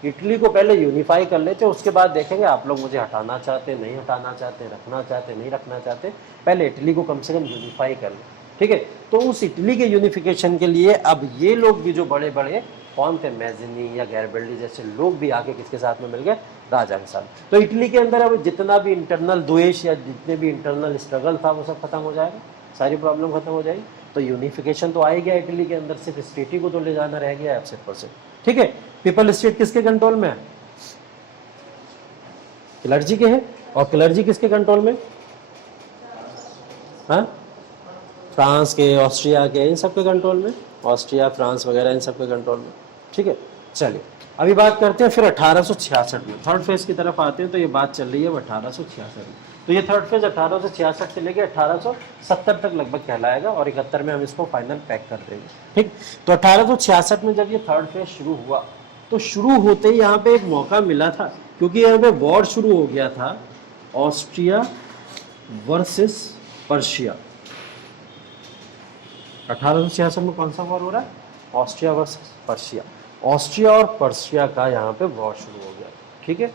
इटली को पहले यूनिफाई कर लेते, उसके बाद देखेंगे आप लोग मुझे हटाना चाहते, नहीं हटाना चाहते, रखना चाहते, नहीं रखना चाहते, पहले इटली को कम से कम यूनिफाई कर ले, ठीक है। तो उस इटली के यूनिफिकेशन के लिए अब ये लोग भी जो बड़े बड़े कौन थे, मैज़िनी या गैरिबल्डी जैसे लोग भी आके किसके साथ में मिल गए? राजा के साथ। तो इटली के अंदर अब जितना भी इंटरनल द्वेष या जितने भी इंटरनल स्ट्रगल था वो सब खत्म हो जाएगा, सारी प्रॉब्लम खत्म हो जाएगी। तो यूनिफिकेशन तो आ ही गया इटली के अंदर, सिर्फ स्टेट को तो ले जाना रह गया है सिर्फ और सिर्फ, ठीक है। पीपल स्टेट किसके कंट्रोल में है? क्लर्जी के है, और क्लर्जी किसके कंट्रोल में? हाँ, फ्रांस के, ऑस्ट्रिया के, इन सब के कंट्रोल में, ऑस्ट्रिया फ्रांस वगैरह इन सब के कंट्रोल में। ठीक है, चलिए अभी बात करते हैं फिर 1866 में, थर्ड फेज की तरफ आते हैं। तो ये बात चल रही है 1866 में। तो ये थर्ड फेज 1866 से लेके 1870 तक लगभग कहलाएगा, और 71 में हम इसको फाइनल पैक कर देंगे। ठीक, तो 1866 में जब ये थर्ड फेज शुरू हुआ, तो शुरू होते ही यहाँ पे एक मौका मिला था, क्योंकि यहाँ पे वॉर शुरू हो गया था, ऑस्ट्रिया वर्सेस पर्शिया। 1866 में कौन सा वॉर हो रहा है? Austria versus Persia. ऑस्ट्रिया और पर्शिया का यहाँ पे वॉर शुरू हो गया। ठीक है,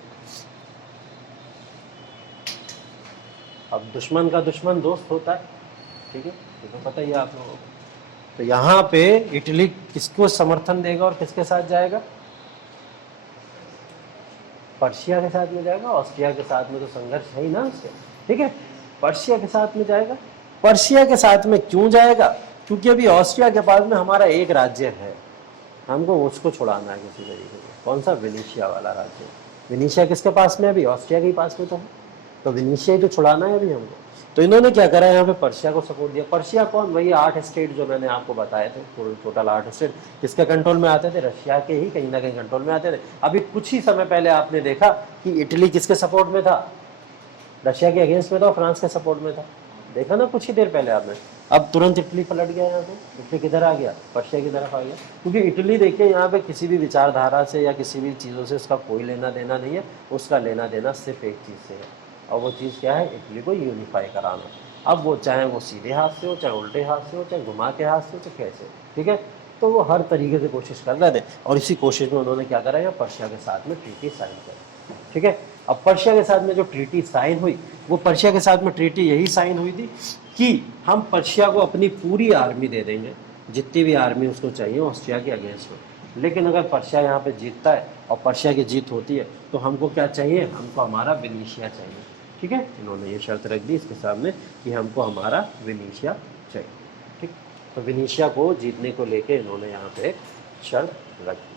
अब दुश्मन का दुश्मन दोस्त होता है। ठीक है, ये तो पता ही है आप लोगों को। तो यहाँ पे इटली किसको समर्थन देगा और किसके साथ जाएगा? पर्शिया के साथ में जाएगा। ऑस्ट्रिया के साथ में तो संघर्ष है ही ना उससे। ठीक है, पर्शिया के साथ में जाएगा। पर्शिया के साथ में क्यों जाएगा? क्योंकि अभी ऑस्ट्रिया के पास में हमारा एक राज्य है, हमको उसको छुड़ाना है किसी तरीके से। कौन सा? वेनेशिया वाला राज्य। वेनेशिया किसके पास में? अभी ऑस्ट्रिया के पास में तो है, तो वेनेशिया ही तो छुड़ाना है अभी हमको। तो इन्होंने क्या करा, यहाँ पे पर्शिया को सपोर्ट दिया। पर्शिया कौन? वही 8 स्टेट जो मैंने आपको बताए थे, टोटल 8 स्टेट किसके कंट्रोल में आते थे? रशिया के ही कहीं ना कहीं कंट्रोल में आते थे। अभी कुछ ही समय पहले आपने देखा कि इटली किसके सपोर्ट में था? रशिया के अगेंस्ट में था, फ्रांस के सपोर्ट में था। देखा ना कुछ ही देर पहले आपने। अब तुरंत इटली पलट गया, यहाँ पे इटली किधर आ गया? पर्शिया की तरफ आ गया। क्योंकि इटली देखिए यहाँ पे किसी भी विचारधारा से या किसी भी चीज़ों से उसका कोई लेना देना नहीं है, उसका लेना देना सिर्फ एक चीज़ से है, और वो चीज़ क्या है? इटली को यूनिफाई कराना। अब वो चाहे वो सीधे हाथ से हो, चाहे उल्टे हाथ से हो, चाहे घुमा के हाथ से हो, चाहे कैसे। ठीक है, तो वो हर तरीके से कोशिश कर रहे थे, और इसी कोशिश में उन्होंने क्या करा? यहाँ पर्शिया के साथ में ट्रीटी साइन करी। ठीक है, अब पर्शिया के साथ में जो ट्रीटी साइन हुई, वो पर्शिया के साथ में ट्रीटी यही साइन हुई थी कि हम पर्शिया को अपनी पूरी आर्मी दे देंगे, जितनी भी आर्मी उसको चाहिए ऑस्ट्रिया के अगेंस्ट में। लेकिन अगर पर्शिया यहाँ पे जीतता है और पर्शिया की जीत होती है, तो हमको क्या चाहिए? हमको हमारा वेनेशिया चाहिए। ठीक है, इन्होंने ये शर्त रख दी इसके सामने कि हमको हमारा वेनेशिया चाहिए। ठीक, तो वेनेशिया को जीतने को लेके इन्होंने यहाँ पे शर्त रख दी।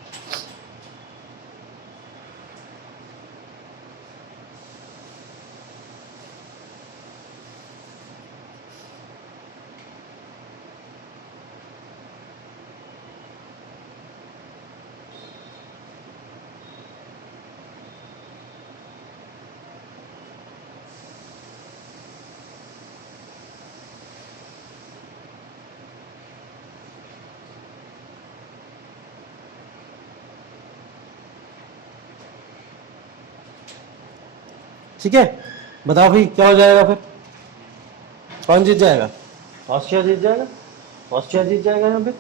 ठीक है, बताओ भाई क्या हो जाएगा फिर? कौन जीत जाएगा? ऑस्ट्रिया जीत जाएगा। ऑस्ट्रिया जीत जाएगा यहाँ पे।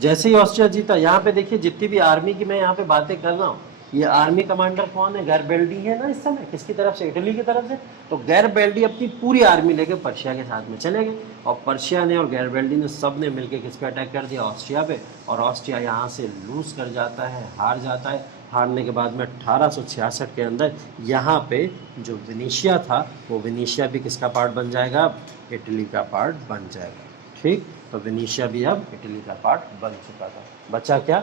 जैसे ही ऑस्ट्रिया जीता, यहाँ पे देखिए जितनी भी आर्मी की मैं यहाँ पे बातें कर रहा हूँ, ये आर्मी कमांडर कौन है? गैरिबल्डी है ना इस समय। किसकी तरफ से? इटली की तरफ से। तो गैरिबल्डी अपनी पूरी आर्मी लेके पर्शिया के साथ में चले गए, और पर्शिया ने और गैरिबल्डी ने सब ने मिलकर किस पे अटैक कर दिया? ऑस्ट्रिया पे। और ऑस्ट्रिया यहाँ से लूज कर जाता है, हार जाता है। हारने के बाद में 1866 के अंदर यहाँ पे जो वेनेशिया था, वो वेनेशिया भी किसका पार्ट बन जाएगा? इटली का पार्ट बन जाएगा। ठीक, तो वेनेशिया भी अब इटली का पार्ट बन चुका था। बचा क्या?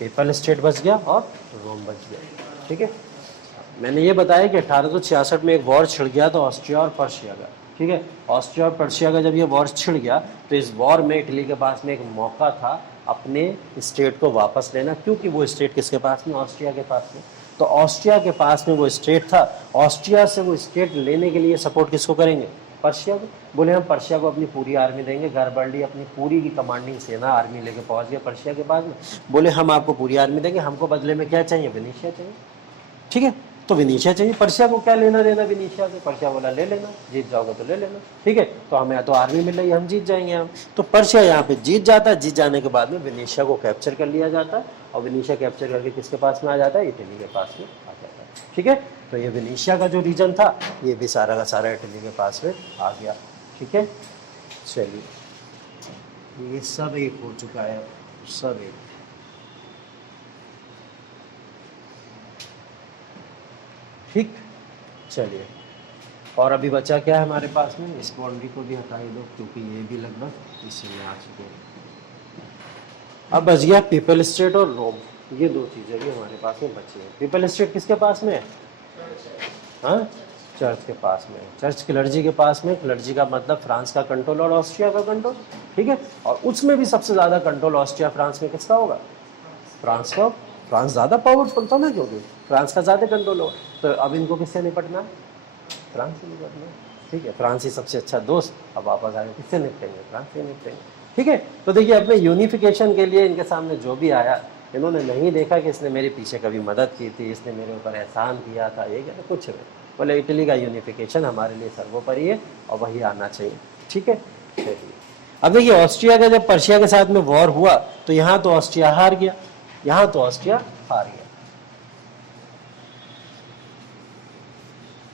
पेपल स्टेट बच गया और रोम बच गया। ठीक है, मैंने ये बताया कि 1866 में एक वॉर छिड़ गया था ऑस्ट्रिया और पर्शिया का। ठीक है, ऑस्ट्रिया और पर्शिया का जब ये वॉर छिड़ गया, तो इस वॉर में इटली के पास में एक मौका था अपने स्टेट को वापस लेना, क्योंकि वो स्टेट किसके पास में? ऑस्ट्रिया के पास में। तो ऑस्ट्रिया के पास में वो स्टेट था, ऑस्ट्रिया से वो स्टेट लेने के लिए सपोर्ट किसको करेंगे? पर्शिया को। बोले हम पर्शिया को अपनी पूरी आर्मी देंगे। गैरिबल्डी अपनी पूरी की कमांडिंग सेना आर्मी लेके पहुंच गया पर्शिया के पास में। बोले हम आपको पूरी आर्मी देंगे, हमको बदले में क्या चाहिए? वेनेशिया चाहिए। ठीक है, तो वेनेशिया चाहिए। पर्शिया को क्या लेना देना वेनेशिया से? पर्शिया बोला ले लेना, जीत जाओगे तो ले लेना। ठीक है, तो हमें तो आर्मी मिल रही है, हम जीत जाएंगे हम। तो पर्शिया यहाँ पे जीत जाता है। जीत जाने के बाद में वेनेशिया को कैप्चर कर लिया जाता है, और वेनेशिया कैप्चर करके किसके पास में आ जाता है? इटली के पास में आ जाता है। ठीक है, तो ये वेनेशिया का जो रीजन था, ये भी सारा का सारा इटली के पास में आ गया। ठीक है, चलिए ये सब एक हो चुका है, सब एक। ठीक, चलिए, और अभी बचा क्या है हमारे पास में? इस बाउंड्री को भी हटा ही दो, क्योंकि ये भी लगभग इसी में आ चुके हैं। अब बच गया पीपल स्टेट और रोम। ये दो चीज़ें भी हमारे पास में बची हैं। पीपल स्टेट किसके पास में है? हाँ, चर्च के पास में, चर्च क्लर्जी के पास में। क्लर्जी का मतलब फ्रांस का कंट्रोल और ऑस्ट्रिया का कंट्रोल, ठीक है। और उसमें भी सबसे ज़्यादा कंट्रोल ऑस्ट्रिया फ्रांस में किसका होगा? फ्रांस का। फ्रांस ज़्यादा पावरफुल था ना, क्योंकि फ्रांस का ज़्यादा कंट्रोल होगा। तो अब इनको किससे निपटना है? फ्रांस से निपटना है, ठीक है। फ्रांस ही सबसे अच्छा दोस्त। अब वापस आगे किससे निपटेंगे? फ्रांस से निपटेंगे, ठीक है। तो देखिए अपने यूनिफिकेशन के लिए इनके सामने जो भी आया, इन्होंने नहीं देखा कि इसने मेरे पीछे कभी मदद की थी, इसने मेरे ऊपर एहसान किया था, ये क्या, कुछ नहीं। बोले इटली का यूनिफिकेशन हमारे लिए सर्वोपरि है और वही आना चाहिए, ठीक है। चलिए अब देखिए ऑस्ट्रिया का जब पर्शिया के साथ में वॉर हुआ तो यहाँ तो ऑस्ट्रिया हार गया, यहाँ तो ऑस्ट्रिया हार गया।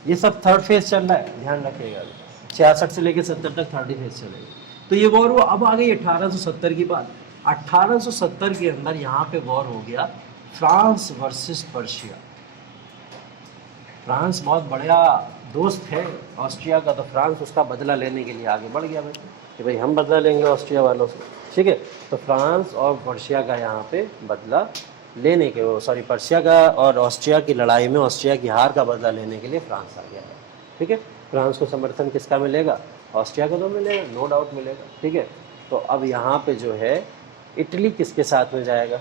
ये सब थर्ड फेज चल रहा है, ध्यान रखिएगा। 66 से लेकर 70 तक थर्ड फेज चलेगी। तो ये वॉर हुआ। अब आ गई 1870 की बात। 1870 के अंदर यहाँ पे वॉर हो गया फ्रांस वर्सेस पर्शिया। फ्रांस बहुत बढ़िया दोस्त है ऑस्ट्रिया का, तो फ्रांस उसका बदला लेने के लिए आगे बढ़ गया भाई, कि भाई हम बदला लेंगे ऑस्ट्रिया वालों से, ठीक है। तो फ्रांस और पर्शिया का यहाँ पे बदला लेने के, सॉरी पर्शिया का और ऑस्ट्रिया की लड़ाई में ऑस्ट्रिया की हार का बदला लेने के लिए फ्रांस आ गया है, ठीक है। फ्रांस को समर्थन किसका मिलेगा? ऑस्ट्रिया का तो मिलेगा, नो डाउट मिलेगा, ठीक है। तो अब यहाँ पे जो है इटली किसके साथ में जाएगा?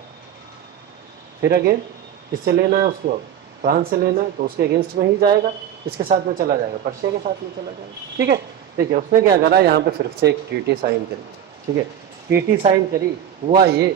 फिर अगेन किससे लेना है उसको? फ्रांस से लेना है, तो उसके अगेंस्ट में ही जाएगा। किसके साथ में चला जाएगा? पर्शिया के साथ में चला जाएगा, ठीक है। देखिए उसने क्या करा, यहाँ पे फिर से एक ट्रीटी साइन करी, ठीक है। ट्रीटी साइन करी, हुआ ये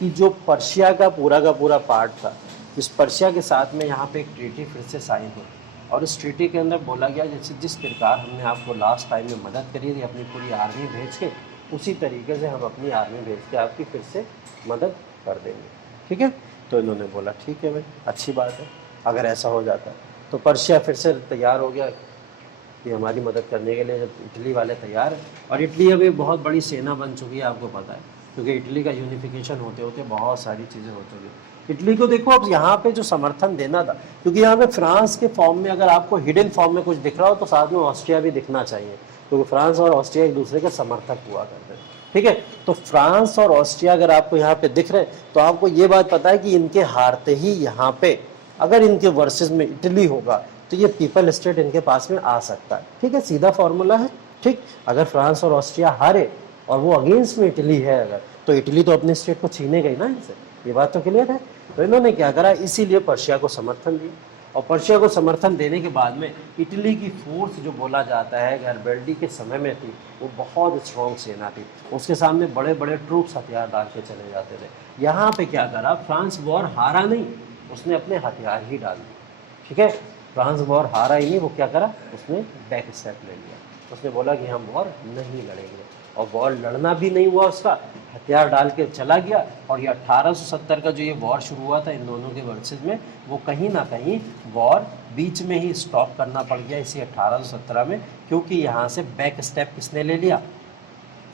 कि जो पर्शिया का पूरा पार्ट था, इस पर्शिया के साथ में यहाँ पे एक ट्रीटी फिर से साइन हुई। और इस ट्रीटी के अंदर बोला गया जैसे जिस प्रकार हमने आपको लास्ट टाइम में मदद करी थी अपनी पूरी आर्मी भेज के, उसी तरीके से हम अपनी आर्मी भेज के आपकी फिर से मदद कर देंगे, ठीक है। तो इन्होंने बोला ठीक है भाई, अच्छी बात है अगर ऐसा हो जाता है। तो पर्शिया फिर से तैयार हो गया कि हमारी मदद करने के लिए। जब इटली वाले तैयार है, और इटली अभी बहुत बड़ी सेना बन चुकी है, आपको पता है, क्योंकि इटली का यूनिफिकेशन होते होते बहुत सारी चीज़ें हो चुकी है। इटली को देखो अब यहाँ पे जो समर्थन देना था, क्योंकि यहाँ पे फ्रांस के फॉर्म में अगर आपको हिडन फॉर्म में कुछ दिख रहा हो तो साथ में ऑस्ट्रिया भी दिखना चाहिए, क्योंकि फ्रांस और ऑस्ट्रिया एक दूसरे के समर्थक हुआ करते हैं, ठीक है। तो फ्रांस और ऑस्ट्रिया अगर आपको यहाँ पे दिख रहे हैं तो आपको ये बात पता है कि इनके हारते ही यहाँ पे अगर इनके वर्सेस में इटली होगा तो ये पीपल स्टेट इनके पास में आ सकता है, ठीक है। सीधा फॉर्मूला है, ठीक। अगर फ्रांस और ऑस्ट्रिया हारे और वो अगेंस्ट में इटली है अगर, तो इटली तो अपने स्टेट को छीनेगा ही ना इनसे, ये बात तो क्लियर है। तो इन्होंने क्या करा, इसीलिए पर्शिया को समर्थन दिया। और पर्शिया को समर्थन देने के बाद में इटली की फोर्स जो बोला जाता है गैरिबल्डी के समय में थी, वो बहुत स्ट्रॉन्ग सेना थी, उसके सामने बड़े बड़े ट्रूप्स हथियार डाल के चले जाते थे। यहाँ पे क्या करा, फ्रांस वॉर हारा नहीं, उसने अपने हथियार ही डाल दिए, ठीक है। फ्रांस वॉर हारा ही नहीं, वो क्या करा, उसने बैक स्टेप ले लिया। उसने बोला कि हम वॉर नहीं लड़ेंगे, और वॉर लड़ना भी नहीं हुआ उसका, हथियार डाल के चला गया। और ये 1870 का जो ये वॉर शुरू हुआ था इन दोनों के वर्सेस में, वो कहीं ना कहीं वॉर बीच में ही स्टॉप करना पड़ गया इसी 1817 में, क्योंकि यहाँ से बैक स्टेप किसने ले लिया?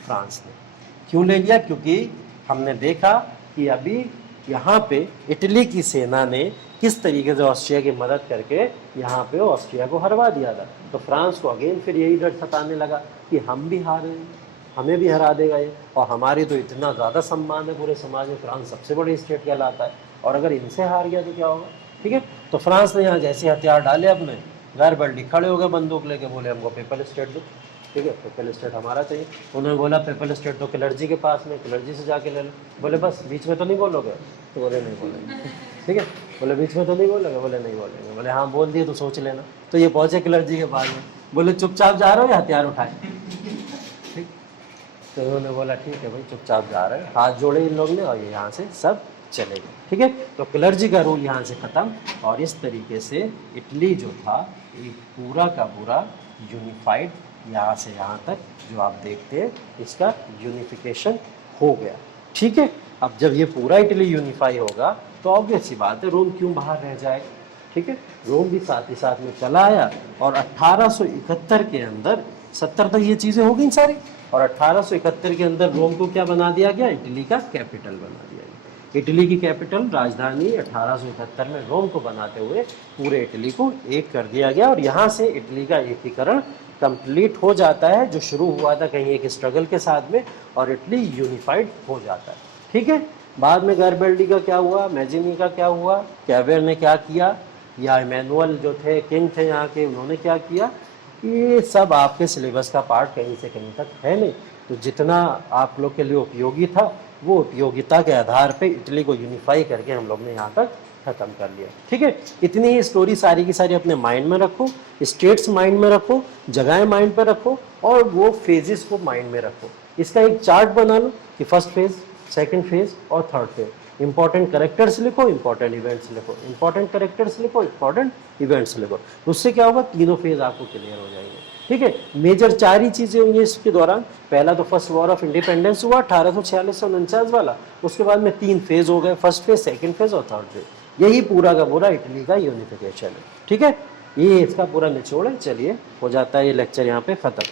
फ्रांस ने। क्यों ले लिया? क्योंकि हमने देखा कि अभी यहाँ पे इटली की सेना ने किस तरीके से ऑस्ट्रिया की मदद करके यहाँ पे ऑस्ट्रिया को हरवा दिया था। तो फ्रांस को अगेन फिर यही डर सताने लगा कि हम भी हारे, हमें भी हरा देगा ये, और हमारी तो इतना ज़्यादा सम्मान है पूरे समाज में, फ्रांस सबसे बड़ी स्टेट कहलाता है, और अगर इनसे हार गया तो क्या होगा, ठीक है। तो फ्रांस ने यहाँ जैसे हथियार डाले अपने, गैरिबल्डी खड़े हो गए बंदूक लेके, बोले हमको पेपल स्टेट दो, ठीक है, पेपल स्टेट हमारा चाहिए। उन्होंने बोला पेपल स्टेट तो क्लर्जी के पास में, क्लर्जी से जाके ले लो। बोले बस बीच में तो नहीं बोलोगे? तो बोले नहीं बोलेंगे, ठीक है। बोले बीच में तो नहीं बोलोगे? बोले नहीं बोलेंगे। बोले हाँ बोल दिए तो सोच लेना। तो ये पहुँचे क्लर्जी के पास में, बोले चुपचाप जा रहे हो या हथियार उठाए? ठीक। तो उन्होंने बोला ठीक है भाई चुपचाप जा रहे हैं, हाथ जोड़े इन लोग ने, और ये यहाँ से सब चले गए, ठीक है। तो क्लर्जी का रूल यहाँ से ख़त्म, और इस तरीके से इटली जो था ये पूरा का पूरा यूनिफाइड, यहाँ से यहाँ तक जो आप देखते हैं इसका यूनिफिकेशन हो गया, ठीक है। अब जब ये पूरा इटली यूनिफाई होगा तो ऑब्वियस सी बात है रोम क्यों बाहर रह जाएगा, ठीक है। रोम भी साथ ही साथ में चला आया, और 1871 के अंदर 70 तक ये चीज़ें हो गई सारी, और 1871 के अंदर रोम को क्या बना दिया गया? इटली का कैपिटल बना दिया गया। इटली की कैपिटल राजधानी 1871 में रोम को बनाते हुए पूरे इटली को एक कर दिया गया, और यहाँ से इटली का एकीकरण कंप्लीट हो जाता है, जो शुरू हुआ था कहीं एक स्ट्रगल के साथ में, और इटली यूनिफाइड हो जाता है, ठीक है। बाद में गैरिबल्डी का क्या हुआ, मैजिनी का क्या हुआ, कैवेर ने क्या किया, या इमैनुअल जो थे किंग थे यहाँ के, उन्होंने क्या किया, ये सब आपके सिलेबस का पार्ट कहीं से कहीं तक है नहीं, तो जितना आप लोग के लिए उपयोगी था वो उपयोगिता के आधार पे इटली को यूनिफाई करके हम लोग ने यहाँ तक खत्म कर लिया। ठीक है, इतनी ही स्टोरी सारी की सारी अपने माइंड में रखो, स्टेट्स माइंड में रखो, जगहें माइंड पे रखो, और वो फेजेस को माइंड में रखो। इसका एक चार्ट बना लो कि फर्स्ट फेज, सेकंड फेज और थर्ड फेज। इंपॉर्टेंट कैरेक्टर्स लिखो, इंपॉर्टेंट इवेंट्स लिखो, इंपॉर्टेंट कैरेक्टर्स लिखो, इंपॉर्टेंट इवेंट्स लिखो। उससे क्या होगा, तीनों फेज आपको क्लियर हो जाएंगे। ठीक है, मेजर 4 ही चीजें हुई इसके दौरान। पहला तो फर्स्ट वॉर ऑफ इंडिपेंडेंस हुआ 1846 से 49 वाला, उसके बाद में 3 फेज हो गए, फर्स्ट फेज, सेकंड फेज और थर्ड फेज। यही पूरा का पूरा इटली का यूनिफिकेशन है। ठीक है, ये इसका पूरा निचोड़ है। चलिए, हो जाता है ये लेक्चर यहाँ पे खत्म।